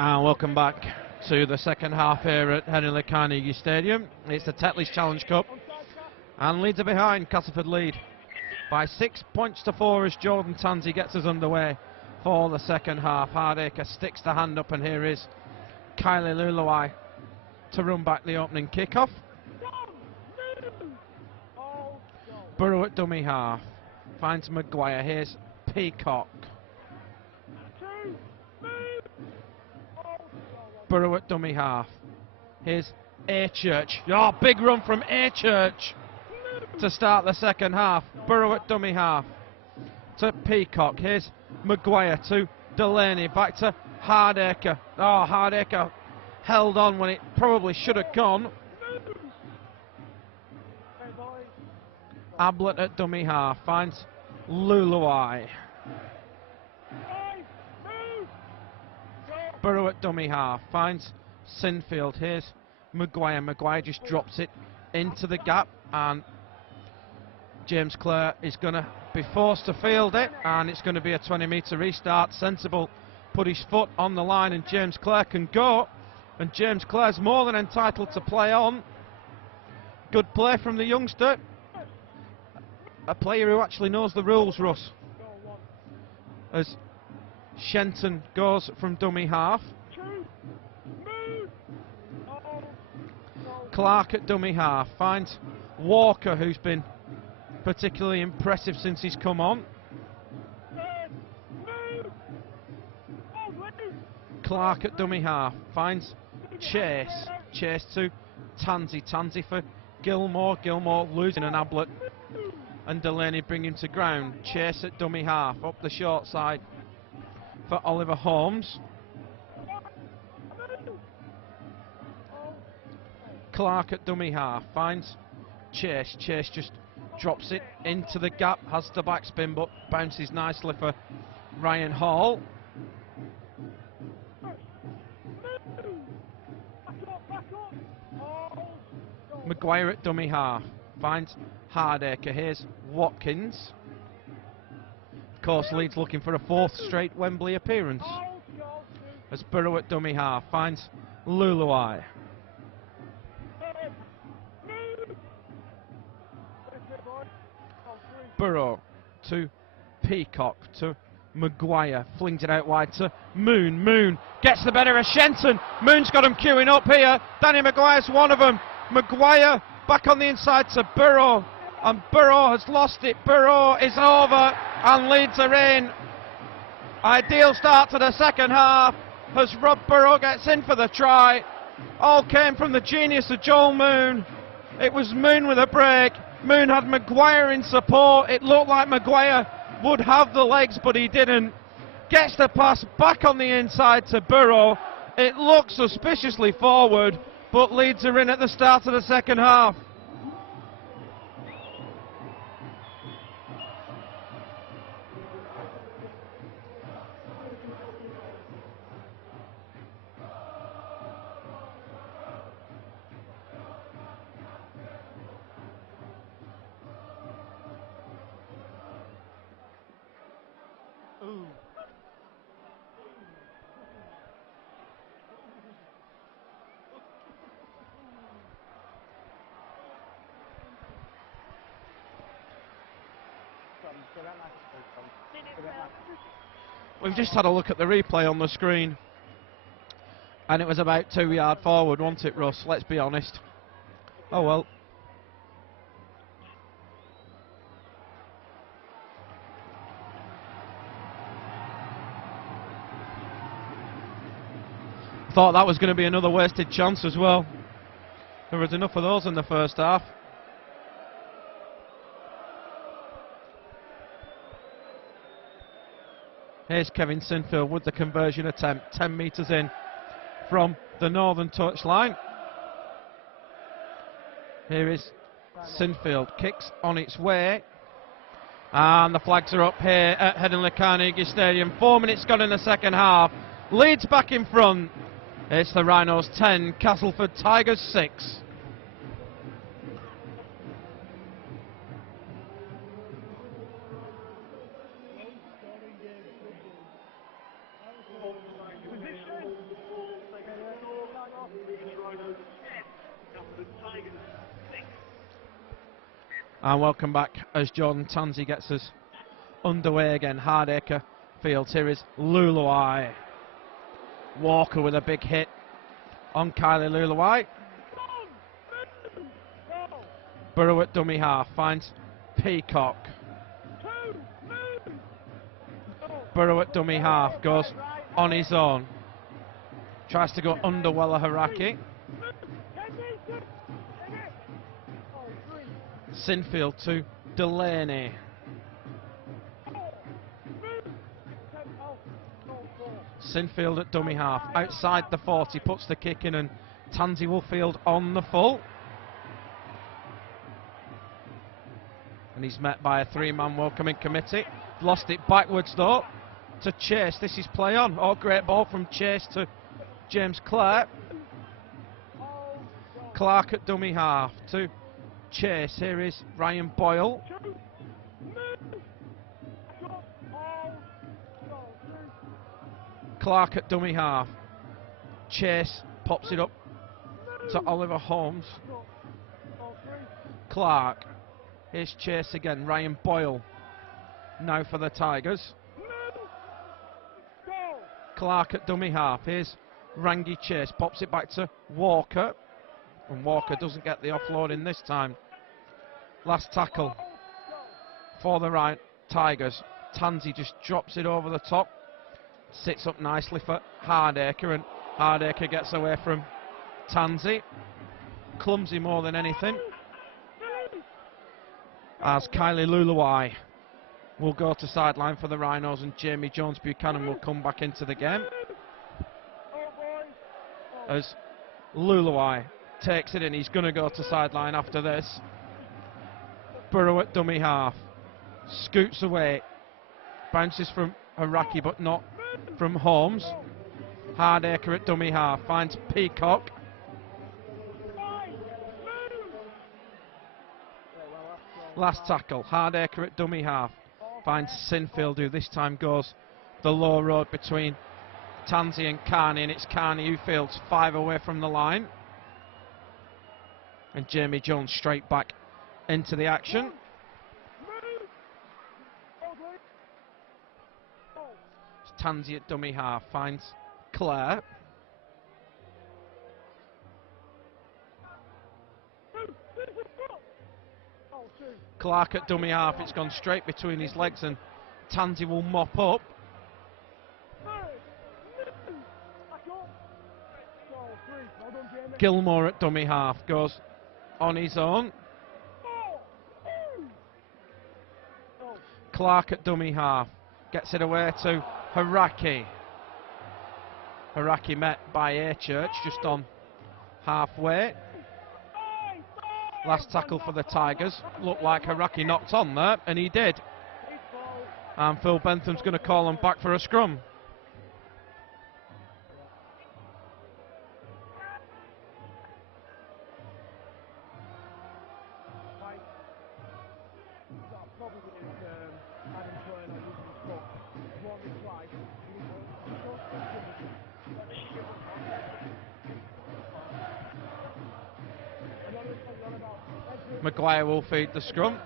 And welcome back to the second half here at Henry Carnegie Stadium. It's the Tetley's Challenge Cup, and Leeds are behind. Castleford lead by 6 points to 4 as Jordan Tansey gets us underway for the second half. Hardacre sticks the hand up, and here is Kylie Luluai to run back the opening kick-off. Burrow at dummy half, finds Maguire. Here's Peacock. Burrow at dummy half. Here's A-Church. Oh, big run from A-Church to start the second half. Burrow at dummy half to Peacock. Here's Maguire to Delaney. Back to Hardacre. Oh, Hardacre held on when it probably should have gone. Ablett at dummy half. Finds Luluai. Burrow at dummy half, finds Sinfield. Here's Maguire. Maguire just drops it into the gap, and James Clare is going to be forced to field it, and it's going to be a 20-metre restart. Sensible put his foot on the line, and James Clare can go, and James Clare's more than entitled to play on. Good play from the youngster, a player who actually knows the rules, Russ. As Shenton goes from dummy half. Clark at dummy half finds Walker, who's been particularly impressive since he's come on. Clark at dummy half finds Chase. Chase to Tansey. Tansey for Gilmore. Gilmore losing an Ablett, and Delaney bring him to ground. Chase at dummy half up the short side for Oliver Holmes. Clark at dummy half finds Chase. Chase just drops it into the gap, has the backspin, but bounces nicely for Ryan Hall. Maguire at dummy half finds Hardacre. Here's Watkins. Of course, Leeds looking for a 4th straight Wembley appearance. As Burrow at dummy half finds Luluai. Burrow to Peacock to Maguire. Flings it out wide to Moon. Moon gets the better of Shenton. Moon's got him queuing up here. Danny Maguire's one of them. Maguire back on the inside to Burrow, and Burrow has lost it. Burrow is over, and Leeds are in. Ideal start to the second half as Rob Burrow gets in for the try. All came from the genius of Joel Moon. It was Moon with a break. Moon had Maguire in support. It looked like Maguire would have the legs, but he didn't. Gets the pass back on the inside to Burrow. It looks suspiciously forward, but Leeds are in at the start of the second half. We've just had a look at the replay on the screen, and it was about 2 yards forward, wasn't it, Russ? Let's be honest. Oh well. Thought that was going to be another wasted chance as well. There was enough of those in the first half. Here's Kevin Sinfield with the conversion attempt, 10 metres in from the northern touchline. Here is Sinfield, kicks on its way, and the flags are up here at Headingley Carnegie Stadium. 4 minutes gone in the second half. Leeds back in front. It's the Rhinos 10, Castleford Tigers 6. And welcome back as Jordan Tansey gets us underway again. Hardacre Fields. Here is Luluai. Walker with a big hit on Kylie Luluai. Burrow at dummy half finds Peacock. Burrow at dummy half goes on his own. Tries to go under Weller Haraki. Sinfield to Delaney. Sinfield at dummy half, outside the 40, puts the kick in, and Tansey will field on the full. And he's met by a 3-man welcoming committee. Lost it backwards though to Chase. This is play on. Oh, great ball from Chase to James Clark. Clark at dummy half to Chase. Here is Ryan Boyle. Clark at dummy half. Chase pops it up to Oliver Holmes. Clark. Here's Chase again. Ryan Boyle. Now for the Tigers. Clark at dummy half. Here's Rangi Chase. Pops it back to Walker. And Walker doesn't get the offloading this time. Last tackle for the right Tigers. Tansey just drops it over the top. Sits up nicely for Hardacre, and Hardacre gets away from Tansey. Clumsy more than anything. As Kylie Luluai will go to sideline for the Rhinos, and Jamie Jones Buchanan will come back into the game. As Luluai takes it in, he's going to go to sideline after this. Burrow at dummy half. Scoots away. Bounces from Haraki, but not from Holmes. Hardacre at dummy half. Finds Peacock. Last tackle. Hardacre at dummy half. Finds Sinfield, who this time goes the low road between Tansey and Carney, and it's Carney who fields 5 away from the line. And Jamie Jones straight back into the action. Tansey at dummy half finds Clare. Clark at dummy half. It's gone straight between his legs, and Tansey will mop up. Gilmore at dummy half goes on his own. Clark at dummy half gets it away to Haraki. Haraki met by Achurch just on halfway. Last tackle for the Tigers. Looked like Haraki knocked on there, and he did. And Phil Bentham's going to call him back for a scrum. Maguire will feed the scrum.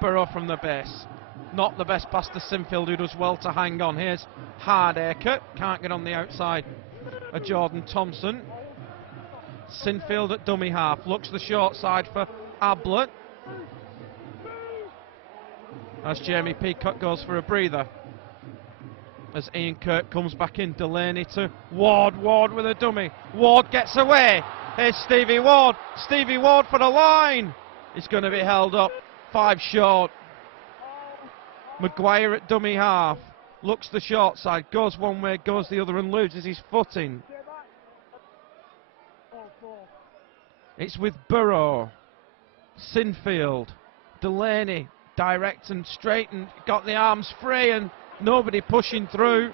Burrow from the base. Not the best pass to Sinfield, who does well to hang on. Here's Hardacre. Can't get on the outside of Jordan Thompson. Sinfield at dummy half. Looks the short side for Ablett. As Jamie Peacock goes for a breather. as Ian Kirk comes back in. Delaney to Ward. Ward with a dummy. Ward gets away. Here's Stevie Ward. Stevie Ward for the line. He's going to be held up. 5 short. Maguire at dummy half. Looks the short side. Goes one way, goes the other and loses his footing. It's with Burrow. Sinfield. Delaney. Direct and straight and got the arms free and nobody pushing through.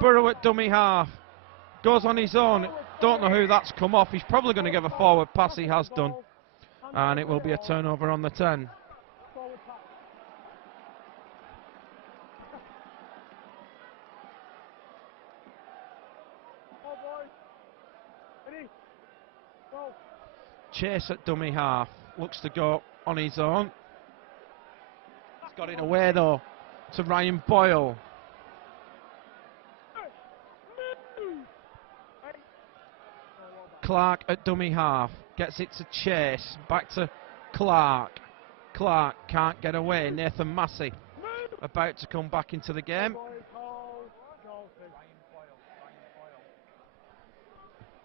Burrow at dummy half. Goes on his own. Don't know who that's come off. He's probably going to give a forward pass. He has done. And it will be a turnover on the 10. Chase at dummy half. Looks to go on his own. He's got it away though to Ryan Boyle. Clark at dummy half. Gets it to Chase. Back to Clark. Clark can't get away. Nathan Massey about to come back into the game.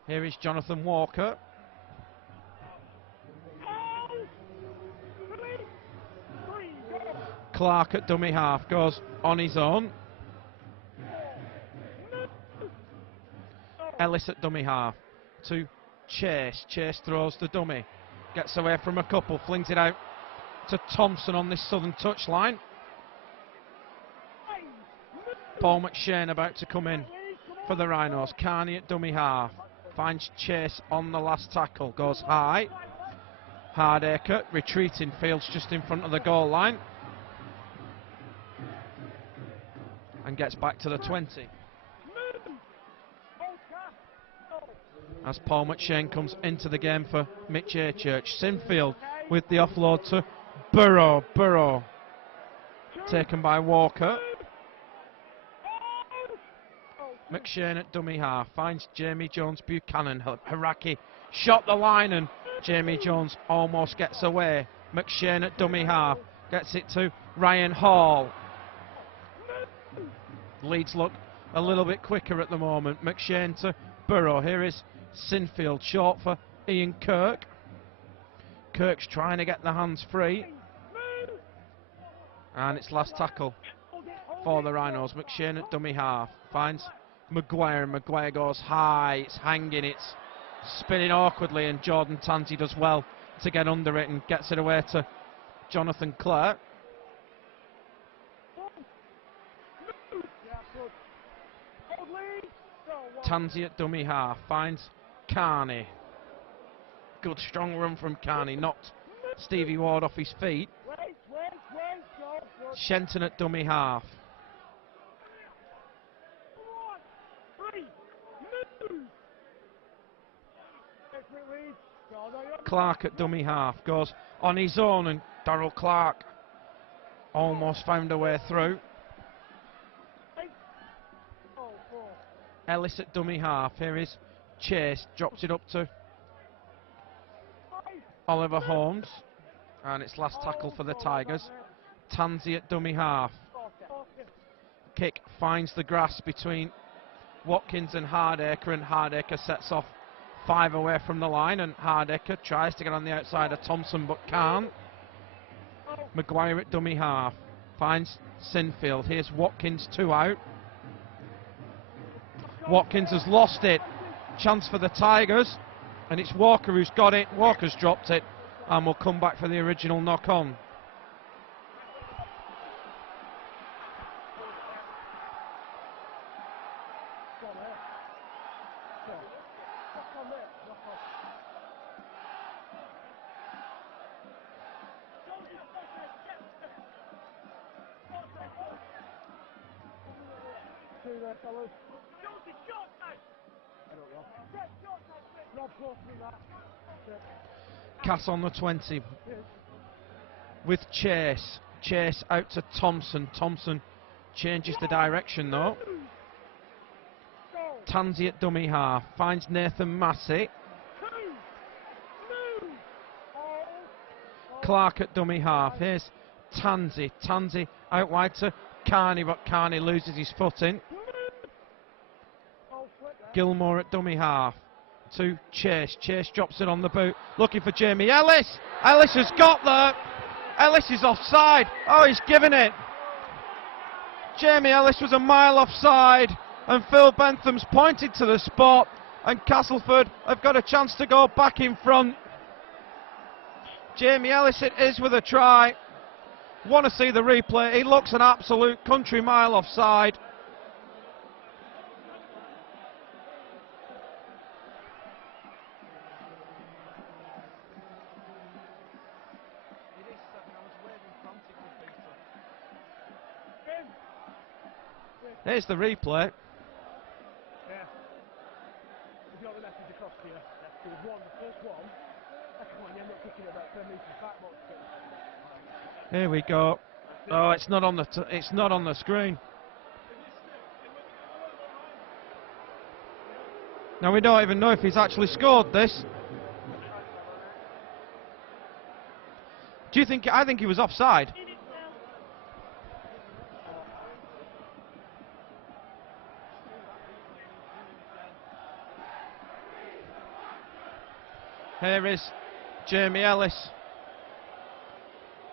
Here is Jonathan Walker. Clark at dummy half goes on his own. Ellis at dummy half to Chase. Chase throws the dummy. Gets away from a couple. Flings it out to Thompson on this southern touchline. Paul McShane about to come in for the Rhinos. Carney at dummy half. Finds Chase on the last tackle. Goes high. Hardacre retreating. Fields just in front of the goal line. And gets back to the 20. As Paul McShane comes into the game for Mitch Achurch. Sinfield with the offload to Burrow. Burrow taken by Walker. McShane at dummy half. Finds Jamie Jones Buchanan. Haraki shot the line and Jamie Jones almost gets away. McShane at dummy half. Gets it to Ryan Hall. Leeds look a little bit quicker at the moment. McShane to Burrow. Here is Sinfield, short for Ian Kirk. Kirk's trying to get the hands free. And it's last tackle for the Rhinos. McShane at dummy half. Finds Maguire. Maguire goes high. It's hanging. It's spinning awkwardly. And Jordan Tansey does well to get under it and gets it away to Jonathan Clark. Tansey at dummy half. Finds Carney. Good strong run from Carney. Knocked Stevie Ward off his feet. Shenton at dummy half. Clark at dummy half. Goes on his own and Darryl Clark almost found a way through. Ellis at dummy half. Here is Chase. Drops it up to Oliver Holmes. And it's last tackle for the Tigers. Tansey at dummy half. Kick finds the grass between Watkins and Hardacre, and Hardacre sets off 5 away from the line, and Hardacre tries to get on the outside of Thompson but can't. Maguire at dummy half. Finds Sinfield. Here's Watkins, 2 out. Watkins has lost it. Chance for the Tigers. And it's Walker who's got it. Walker's dropped it. And will come back for the original knock on. Cass on the 20 with Chase. Chase out to Thompson. Thompson changes the direction though. Tansey at dummy half. Finds Nathan Massey. Clark at dummy half. Here's Tansey. Tansey out wide to Carney, but Carney loses his footing. Gilmore at dummy half to Chase. Chase drops it on the boot, looking for Jamie Ellis. Ellis has got there. Ellis is offside. Oh, he's given it. Jamie Ellis was a mile offside, and Phil Bentham's pointed to the spot, and Castleford have got a chance to go back in front. Jamie Ellis it is with a try. Want to see the replay. He looks an absolute country mile offside. Here's the replay. Yeah. If you got the message across to you, there was one, the first one, second one, you end up kicking it about 10 metres back. Here we go. Oh, it's not on the it's not on the screen. Now we don't even know if he's actually scored this. Do you think? I think he was offside. Here is Jamie Ellis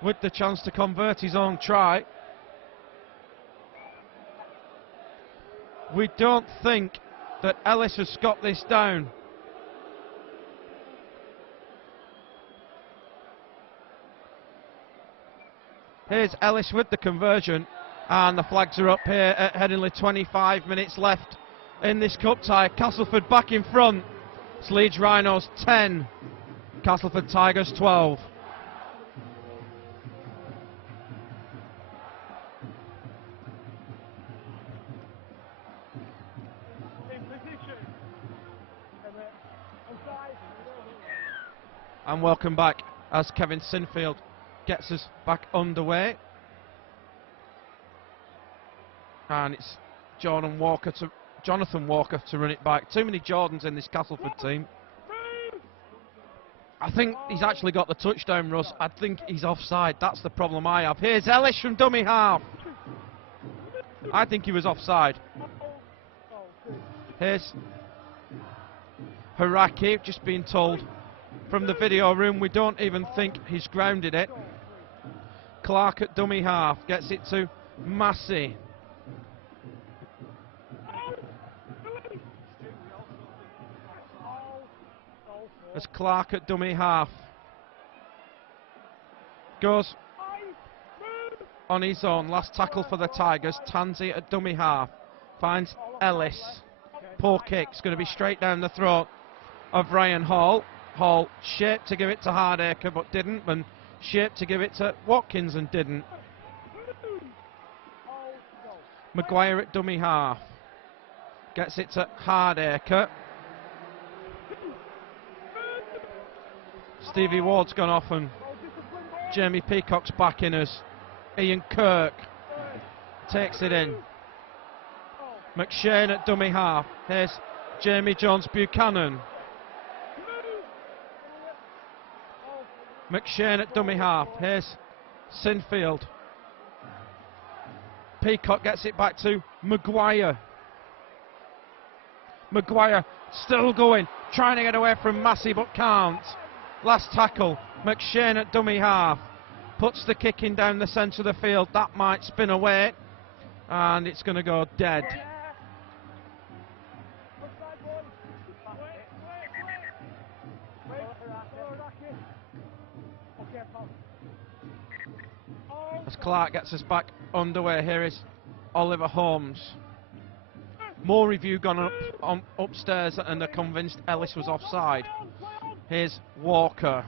with the chance to convert his own try. We don't think that Ellis has got this down. Here's Ellis with the conversion, and the flags are up here at Headingley. 25 minutes left in this cup tie. Castleford back in front. It's Leeds Rhinos 10, Castleford Tigers 12. And welcome back as Kevin Sinfield gets us back underway. And it's Jonathan Walker to run it back. Too many Jordans in this Castleford team. I think he's actually got the touchdown, Russ. I think he's offside. That's the problem I have. Here's Ellis from dummy half. I think he was offside. Here's Haraki, just being told from the video room we don't even think he's grounded it. Clark at dummy half gets it to Massey. As Clark at dummy half goes on his own. Last tackle for the Tigers. Tansey at dummy half finds Ellis. Poor kick. It's going to be straight down the throat of Ryan Hall. Hall shaped to give it to Hardacre but didn't, and shaped to give it to Watkins and didn't. Maguire at dummy half gets it to Hardacre. Stevie Ward's gone off and Jamie Peacock's back in as Ian Kirk takes it in. McShane at dummy half. Here's Jamie Jones Buchanan. McShane at dummy half. Here's Sinfield. Peacock gets it back to Maguire. Maguire still going, trying to get away from Massey but can't. Last tackle, McShane at dummy half. Puts the kick in down the centre of the field. That might spin away. And it's going to go dead. As Clark gets us back underway, here is Oliver Holmes. More review gone up upstairs and are convinced Ellis was offside. Here's Walker.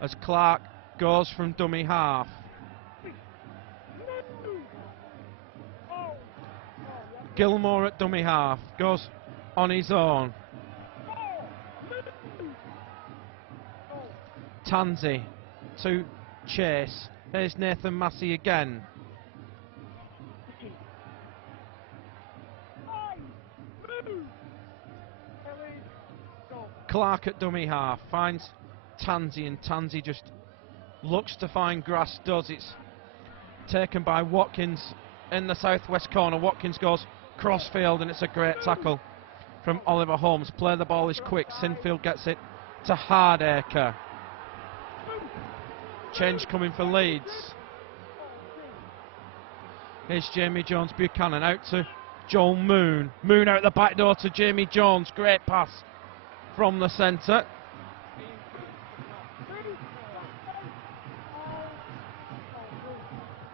As Clark goes from dummy half. Gilmore at dummy half goes on his own. Tansey to Chase. Here's Nathan Massey again. Clark at dummy half finds Tansey, and Tansey just looks to find grass, does. It's taken by Watkins in the southwest corner. Watkins goes crossfield, and it's a great tackle from Oliver Holmes. Play the ball is quick. Sinfield gets it to Hardacre. Change coming for Leeds. Here's Jamie Jones Buchanan out to Joel Moon. Moon out the back door to Jamie Jones. Great pass from the centre.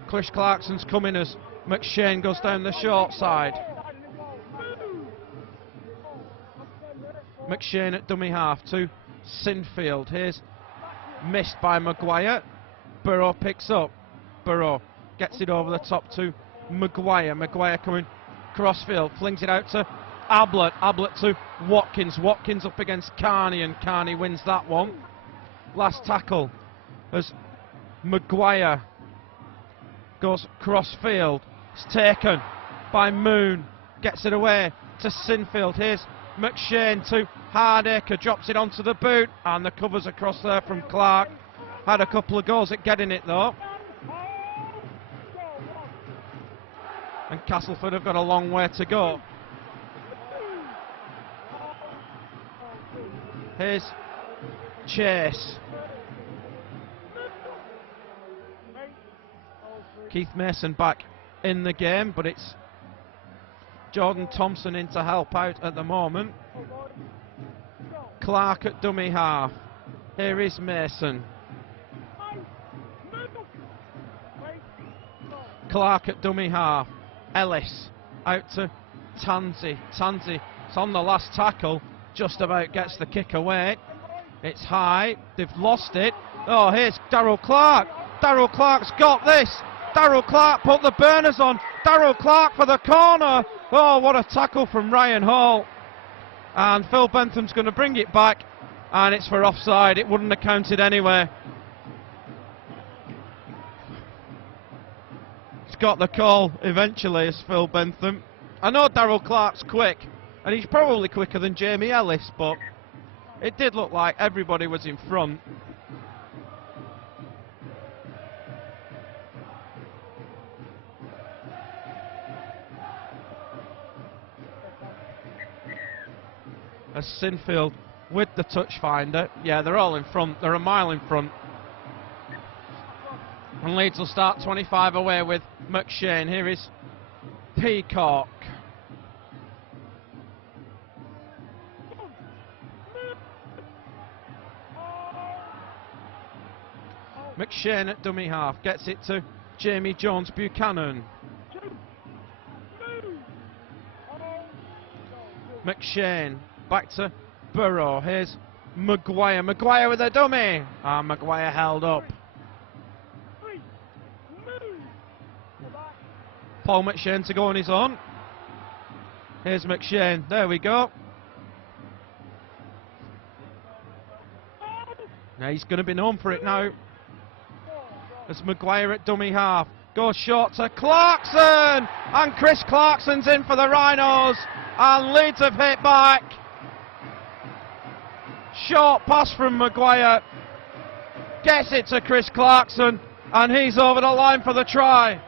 Chris Clarkson's coming as McShane goes down the short side. McShane at dummy half to Sinfield. Here's missed by Maguire. Burrow picks up. Burrow gets it over the top to Maguire. Maguire coming crossfield, flings it out to Ablett. Ablett to Watkins. Watkins up against Carney, and Carney wins that one. Last tackle as Maguire goes crossfield. It's taken by Moon. Gets it away to Sinfield. Here's McShane to Hardacre. Drops it onto the boot, and the covers across there from Clark. Had a couple of goals at getting it though. And Castleford have got a long way to go. Here's Chase. Keith Mason back in the game, but it's Jordan Thompson in to help out at the moment. Clark at dummy half. Here is Mason. Clark at dummy half. Ellis out to Tansey. Tansey, it's on the last tackle, just about gets the kick away. It's high, they've lost it. Oh, here's Darryl Clark. Darryl Clark's got this. Darryl Clark put the burners on. Darryl Clark for the corner. Oh, what a tackle from Ryan Hall. And Phil Bentham's going to bring it back, and it's for offside. It wouldn't have counted anyway. Got the call eventually as Phil Bentham. I know Darryl Clark's quick, and he's probably quicker than Jamie Ellis, but it did look like everybody was in front. As Sinfield with the touch finder. Yeah, they're all in front. They're a mile in front. And Leeds will start 25 away with McShane. Here is Peacock. McShane at dummy half. Gets it to Jamie Jones Buchanan. McShane back to Burrow. Here's Maguire. Maguire with a dummy. Maguire held up. Paul McShane to go on his own. Here's McShane. There we go. Now he's going to be known for it now. As Maguire at dummy half. Goes short to Clarkson. And Chris Clarkson's in for the Rhinos. And Leeds have hit back. Short pass from Maguire. Gets it to Chris Clarkson. And he's over the line for the try.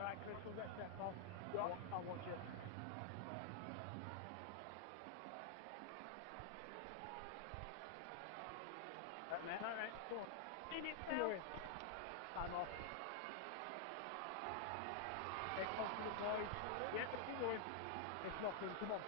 Right, Chris, we'll get set off. I'll watch it. Right, mate. Alright, go on. In itself. Time off. Take confident, boys. Yeah, keep going. It's nothing, come on.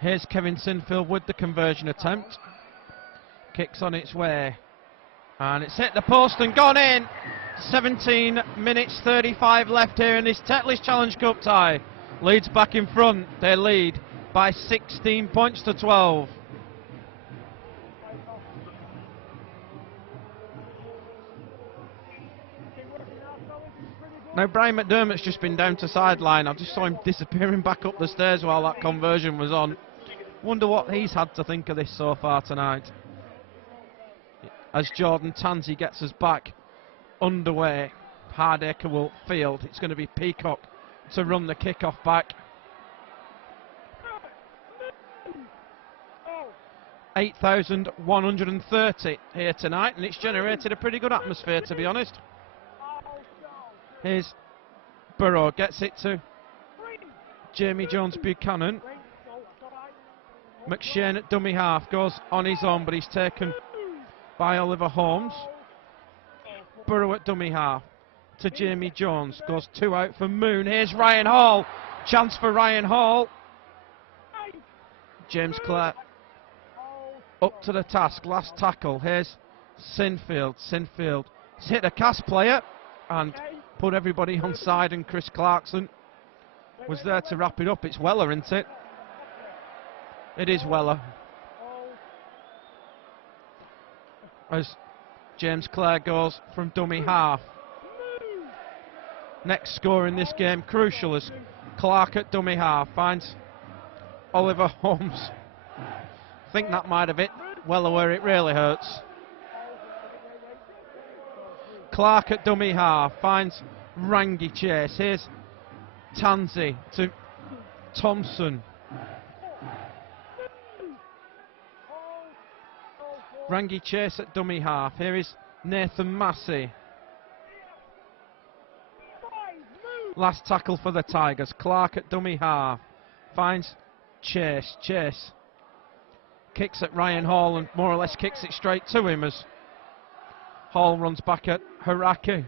Here's Kevin Sinfield with the conversion attempt. Kicks on its way. And it's hit the post and gone in. 17 minutes 35 left here in this Tetley's Challenge Cup tie. Leeds back in front. They lead by 16 points to 12. Now Brian McDermott's just been down to sideline. I just saw him disappearing back up the stairs while that conversion was on. Wonder what he's had to think of this so far tonight. As Jordan Tansey gets us back underway, Hardacre will field. It's going to be Peacock to run the kick-off back. 8,130 here tonight, and it's generated a pretty good atmosphere, to be honest. Here's Burrow, gets it to Jamie Jones-Buchanan. McShane at dummy half, goes on his own, but he's taken by Oliver Holmes. Burrow at dummy half to Jamie Jones, goes 2 out for Moon. Here's Ryan Hall, chance for Ryan Hall. James Clare up to the task, last tackle. Here's Sinfield. Sinfield has hit a cast player and put everybody on side, and Chris Clarkson was there to wrap it up. It's Weller, isn't it? It is Weller. As James Clare goes from dummy half. Next score in this game, crucial, as Clark at dummy half finds Oliver Holmes. I think that might have hit Weller where it really hurts. Clark at dummy half finds Rangi Chase. Here's Tansey to Thompson. Rangi Chase at dummy half. Here is Nathan Massey. Last tackle for the Tigers. Clark at dummy half. Finds Chase. Chase kicks at Ryan Hall and more or less kicks it straight to him as Hall runs back at Haraki.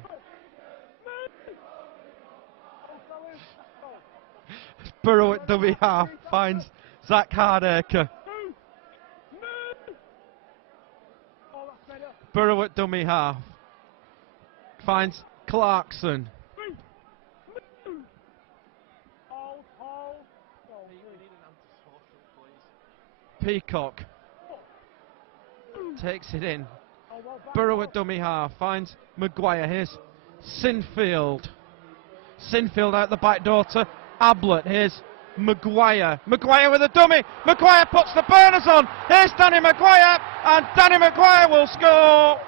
Burrow at dummy half finds Zach Hardacre. Burrow at dummy half finds Clarkson. Peacock takes it in. Burrow at dummy half finds Maguire. Here's Sinfield. Sinfield out the back door to Ablett. Here's Maguire. Maguire with a dummy. Maguire puts the burners on. Here's Danny Maguire, and Danny Maguire will score.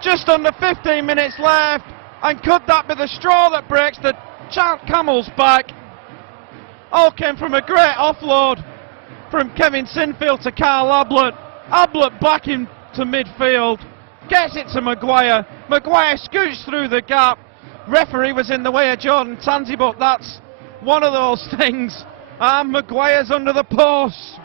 Just under 15 minutes left, and could that be the straw that breaks the camel's back? All came from a great offload from Kevin Sinfield to Carl Ablett. Ablett back into midfield, gets it to Maguire. Maguire scoots through the gap. Referee was in the way of Jordan Tansey, but that's one of those things. And Maguire's under the post.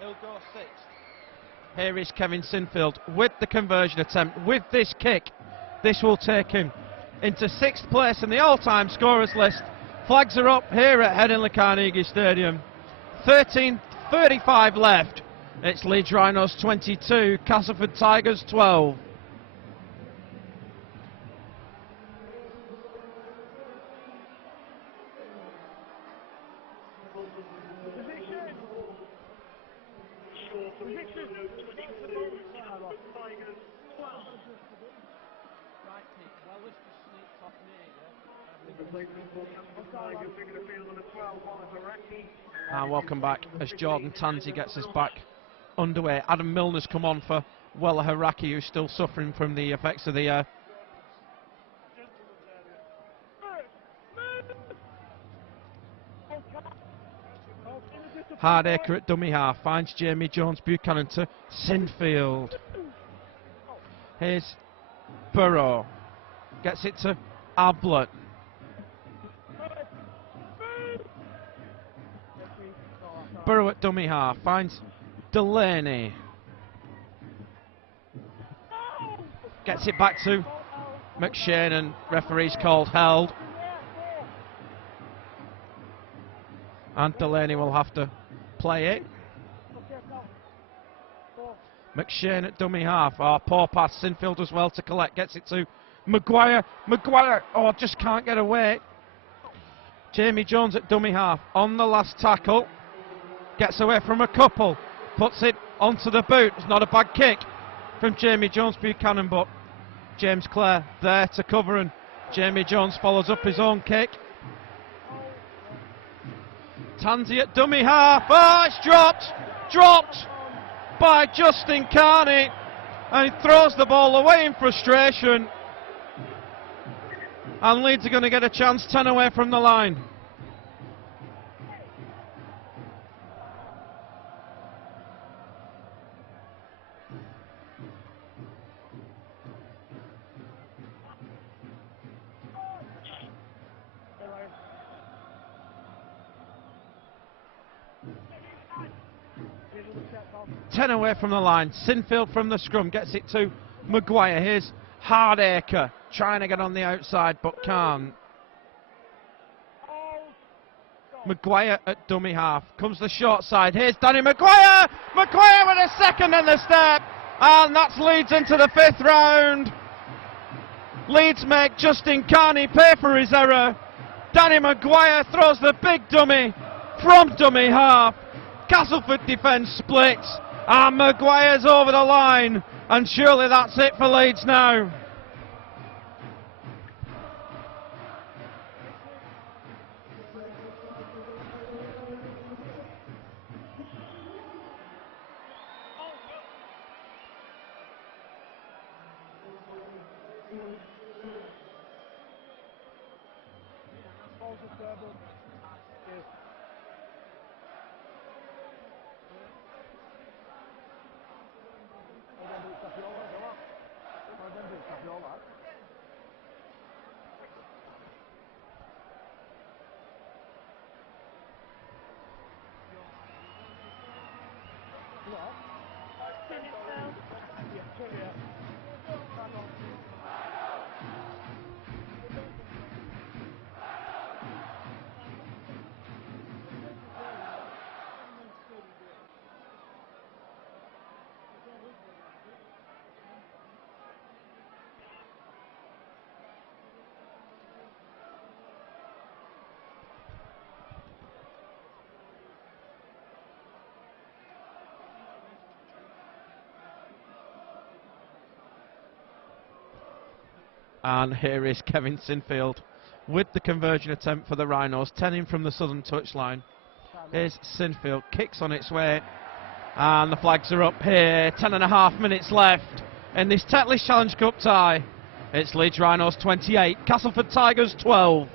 He'll go sixth. Here is Kevin Sinfield with the conversion attempt. With this kick, this will take him into sixth place in the all-time scorers list. Flags are up here at Headingley Carnegie Stadium. 13:35 left. It's Leeds Rhinos 22, Castleford Tigers 12. And welcome back as Jordan Tansey gets us back underway. Adam Milner's come on for Wella Haraki, who's still suffering from the effects of the Hardacre at dummy half, finds Jamie Jones Buchanan to Sinfield. Here's Burrow, gets it to Ablett. Burrow at dummy half, finds Delaney. Gets it back to McShane, and referee's called held. And Delaney will have to play it. McShane at dummy half. Oh, poor pass. Sinfield as well to collect. Gets it to Maguire. Maguire, oh, just can't get away. Jamie Jones at dummy half. On the last tackle. Gets away from a couple. Puts it onto the boot. It's not a bad kick from Jamie Jones Buchanan, but James Clare there to cover, and Jamie Jones follows up his own kick. Tansey at dummy half. Oh, it's dropped by Justin Carney, and he throws the ball away in frustration, and Leeds are going to get a chance 10 away from the line. Ten away from the line. Sinfield from the scrum gets it to Maguire. Here's Hardacre trying to get on the outside but can't. Maguire at dummy half. Comes the short side. Here's Danny Maguire. Maguire with a second and the step. And that's Leeds into the 5th round. Leeds make Justin Carney pay for his error. Danny Maguire throws the big dummy from dummy half. Castleford defence splits, and Maguire's over the line, and surely that's it for Leeds now. And here is Kevin Sinfield with the conversion attempt for the Rhinos, 10 in from the southern touchline. Here's Sinfield, kicks on its way, and the flags are up here. 10.5 minutes left in this Tetley's Challenge Cup tie. It's Leeds Rhinos 28, Castleford Tigers 12.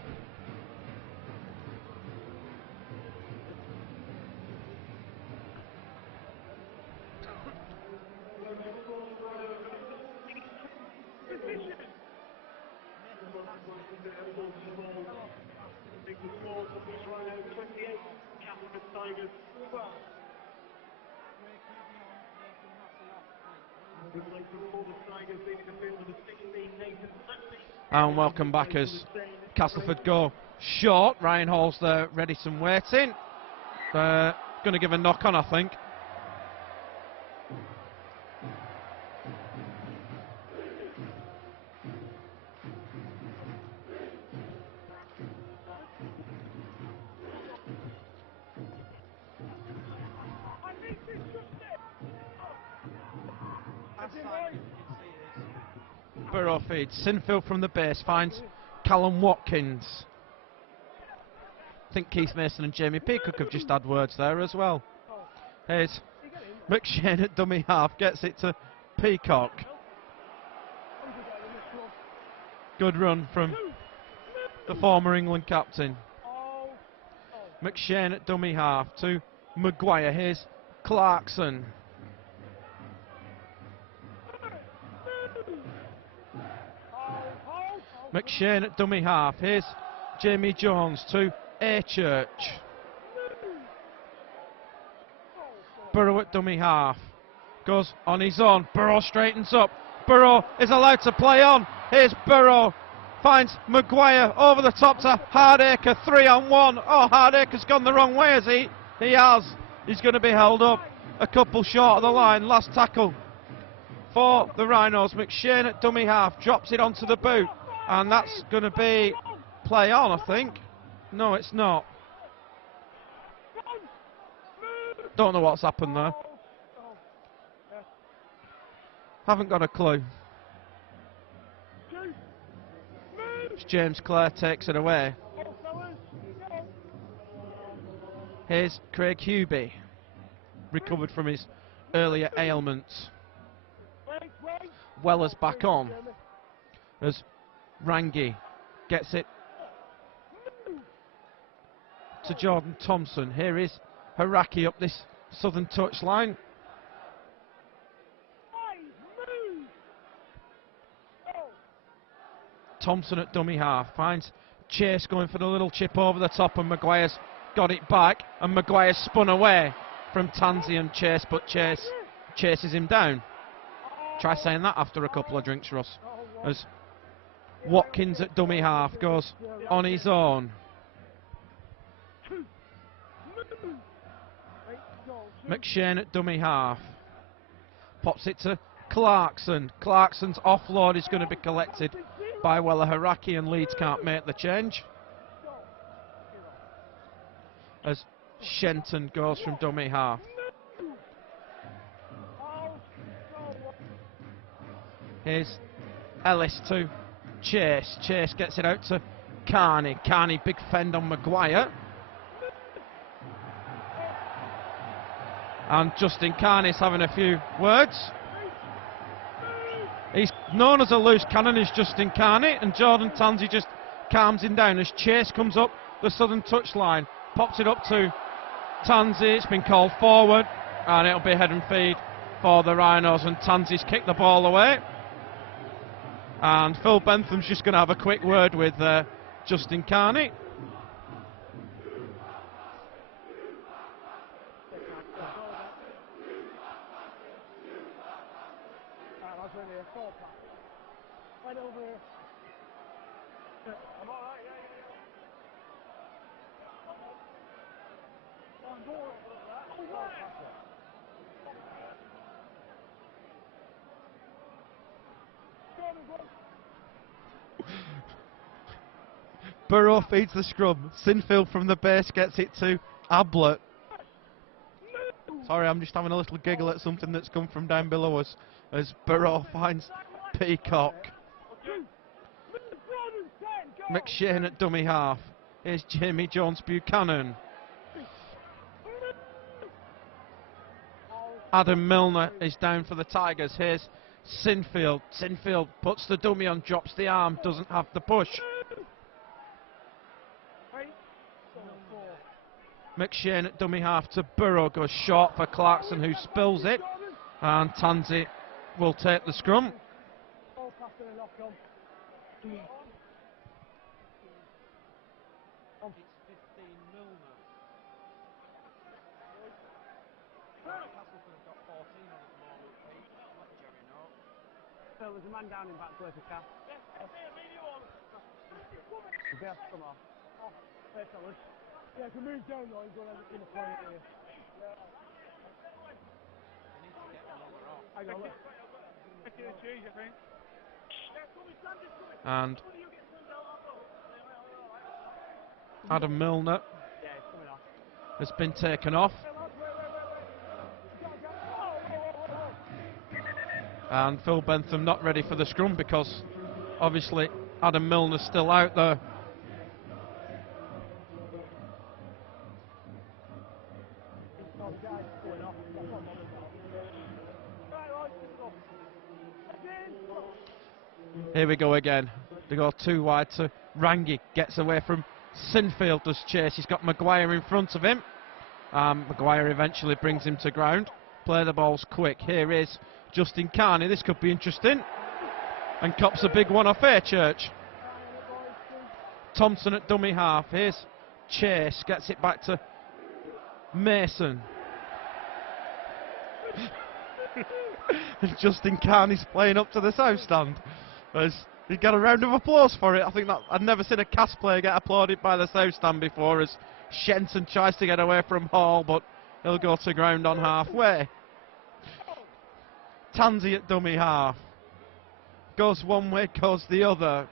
And welcome back as Castleford go short. Ryan Hall's there, ready some waiting. Going to give a knock on, I think. Burrow feeds. Sinfield from the base finds Callum Watkins. I think Keith Mason and Jamie Peacock have just had words there as well. Here's McShane at dummy half. Gets it to Peacock. Good run from the former England captain. McShane at dummy half to Maguire. Here's Clarkson. McShane at dummy half. Here's Jamie Jones to Achurch. Burrow at dummy half. Goes on his own. Burrow straightens up. Burrow is allowed to play on. Here's Burrow. Finds Maguire over the top to Hardacre. 3-on-1. Oh, Hardacre's gone the wrong way, has he? He has. He's going to be held up a couple short of the line. Last tackle for the Rhinos. McShane at dummy half. Drops it onto the boot. And that's going to be play on, I think. No, it's not. Don't know what's happened there. Haven't got a clue. James Clare takes it away. Here's Craig Hubie, recovered from his earlier ailments. Weller's back on as Rangi gets it to Jordan Thompson. Here is Haraki up this southern touchline. Thompson at dummy half finds Chase going for the little chip over the top, and Maguire's got it back, and Maguire's spun away from Tansey and Chase, but Chase chases him down. Try saying that after a couple of drinks, Ross. As Watkins at dummy half goes on his own. McShane at dummy half. Pops it to Clarkson. Clarkson's offload is going to be collected by Weller Haraki, and Leeds can't make the change. As Shenton goes from dummy half. Here's Ellis to Chase. Chase gets it out to Carney. Carney, big fend on Maguire. And Justin Carney's having a few words. He's known as a loose cannon, is Justin Carney, and Jordan Tansey just calms him down as Chase comes up the southern touchline. Pops it up to Tansey. It's been called forward, and it'll be head and feed for the Rhinos, and Tansey's kicked the ball away. And Phil Bentham's just going to have a quick word with Justin Carney. Right over here. I'm alright, yeah. On board. Burrow feeds the scrum. Sinfield from the base gets it to Ablett. Sorry, I'm just having a little giggle at something that's come from down below us as Burrow finds Peacock. McShane at dummy half. Here's Jamie Jones Buchanan. Adam Milner is down for the Tigers. Here's Sinfield. Sinfield puts the dummy on, drops the arm, doesn't have the push. McShane at dummy half to Burrow, goes short for Clarkson, who spills it, and Tansey will take the scrum. So there's a man down in back worth of cast. Yes, the best come off. Oh, hey fellas. Yeah, if we move down though, he's going to end up playing here. I know. And Adam Milner has been taken off. And Phil Bentham not ready for the scrum because obviously Adam Milner's still out there. Here we go again. They go too wide to Rangi. Gets away from Sinfield, does Chase. He's got Maguire in front of him. Maguire eventually brings him to ground. Play the balls quick. Here is Justin Carney. This could be interesting. And cops a big one off Church. Thompson at dummy half. Here's Chase. Gets it back to Mason. And Justin Carney's playing up to the south stand. He got a round of applause for it. I think that I'd never seen a Cas player get applauded by the south stand before, as Shenton tries to get away from Hall, but he'll go to ground on halfway. Tansy at dummy half. Goes one way, goes the other.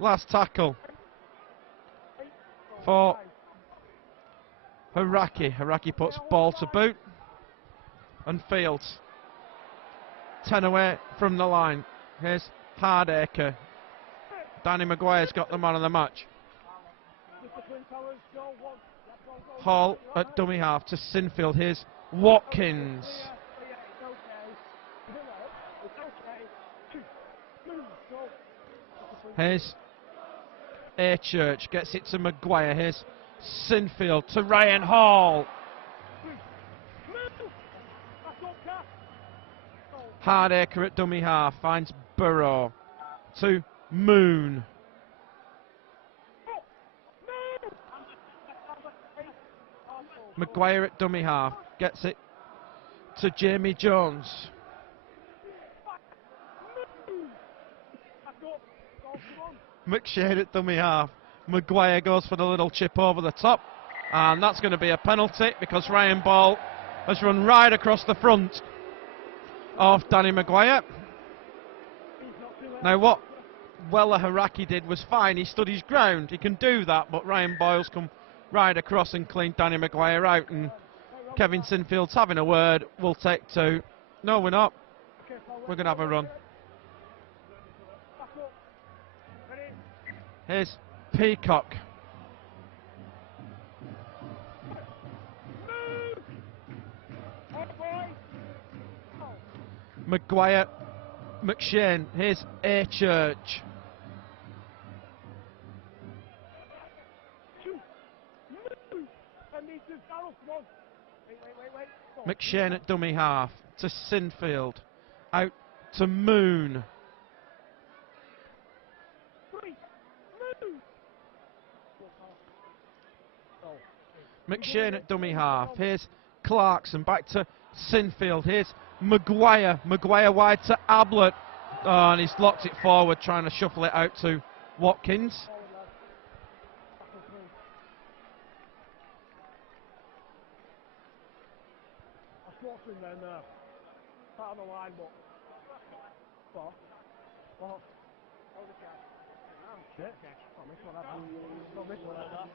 Last tackle for Haraki. Haraki puts ball to boot and fields. 10 away from the line. Here's Hardacre. Danny Maguire's got the man of the match. Hall at dummy half to Sinfield. Here's Watkins. Here's Church. Gets it to Maguire. Here's Sinfield to Ryan Hall. Hardacre at dummy half finds Burrow to Moon. Maguire at dummy half gets it to Jamie Jones. McShane at dummy half. Maguire goes for the little chip over the top, and that's going to be a penalty because Ryan Ball has run right across the front of Danny Maguire. Now what Weller Haraki did was fine. He stood his ground. He can do that, but Ryan Boyle's come right across and cleaned Danny Maguire out, and Kevin Sinfield's having a word. We'll take two. No, we're not. We're going to have a run. Here's Peacock. Maguire, McShane. Here's Church. McShane at dummy half to Sinfield. Out to Moon. McShane at dummy half. Here's Clarkson back to Sinfield. Here's Maguire. Maguire wide to Ablett. Oh, and he's locked it forward, trying to shuffle it out to Watkins. Then part on the line, but what? Oh, the catch. Oh, shit. Not miss one like that. Not miss one like that.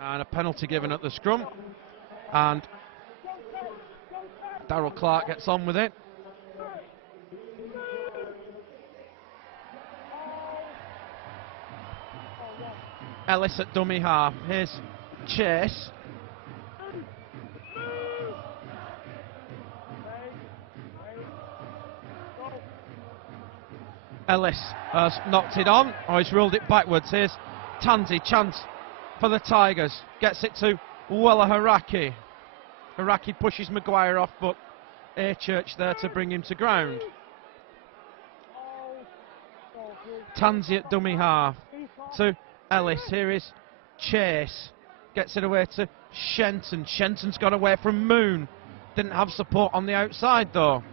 And a penalty given at the scrum, and Darryl Clark gets on with it. Ellis at dummy half. Here's Chase. Ellis has knocked it on, or he's ruled it backwards. Here's Tansy, chance for the Tigers. Gets it to Weller Haraki. Haraki pushes Maguire off, but Church there to bring him to ground. Tansy at dummy half to Ellis. Here is Chase. Gets it away to Shenton. Shenton's got away from Moon. Didn't have support on the outside though.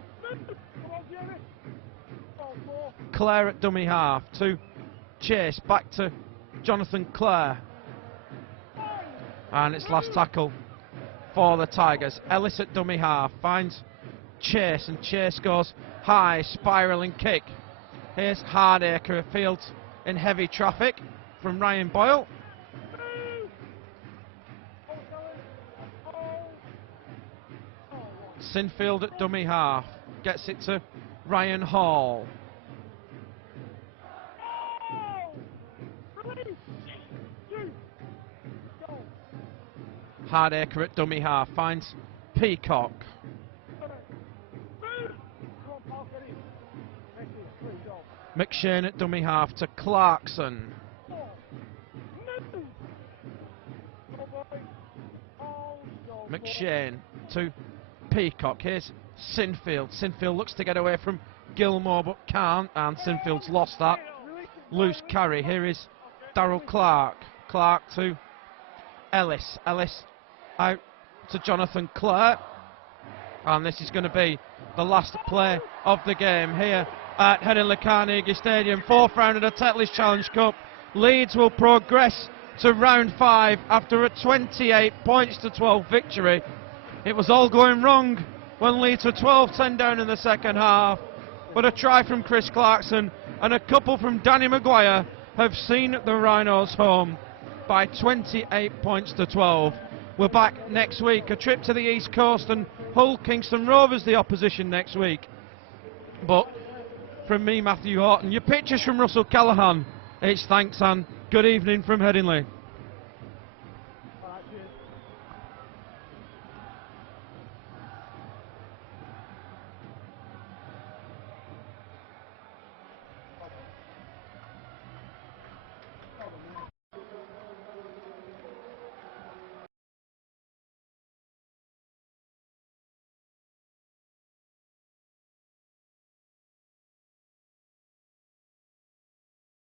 Clare at dummy half to Chase. Back to Jonathan Clare. And it's last tackle for the Tigers. Ellis at dummy half finds Chase, and Chase goes high, spiralling kick. Here's Hardacre. Fields in heavy traffic from Ryan Boyle. Sinfield at dummy half. Gets it to Ryan Hall. Hardacre at dummy half finds Peacock. McShane at dummy half to Clarkson. McShane to Peacock. Here's Sinfield. Sinfield looks to get away from Gilmore but can't, and Sinfield's lost that. Loose carry. Here is Darryl Clark. Clark to Ellis. Ellis out to Jonathan Clare. And this is going to be the last play of the game here at Headingley Carnegie Stadium. 4th round of the Tetley's Challenge Cup. Leeds will progress to round 5 after a 28 points to 12 victory. It was all going wrong when Leeds were 12-10 down in the second half, but a try from Chris Clarkson and a couple from Danny Maguire have seen the Rhinos home by 28 points to 12. We're back next week. A trip to the East Coast, and Hull Kingston Rovers the opposition next week. But from me, Matthew Horton, your pictures from Russell Callaghan. It's thanks and good evening from Headingley.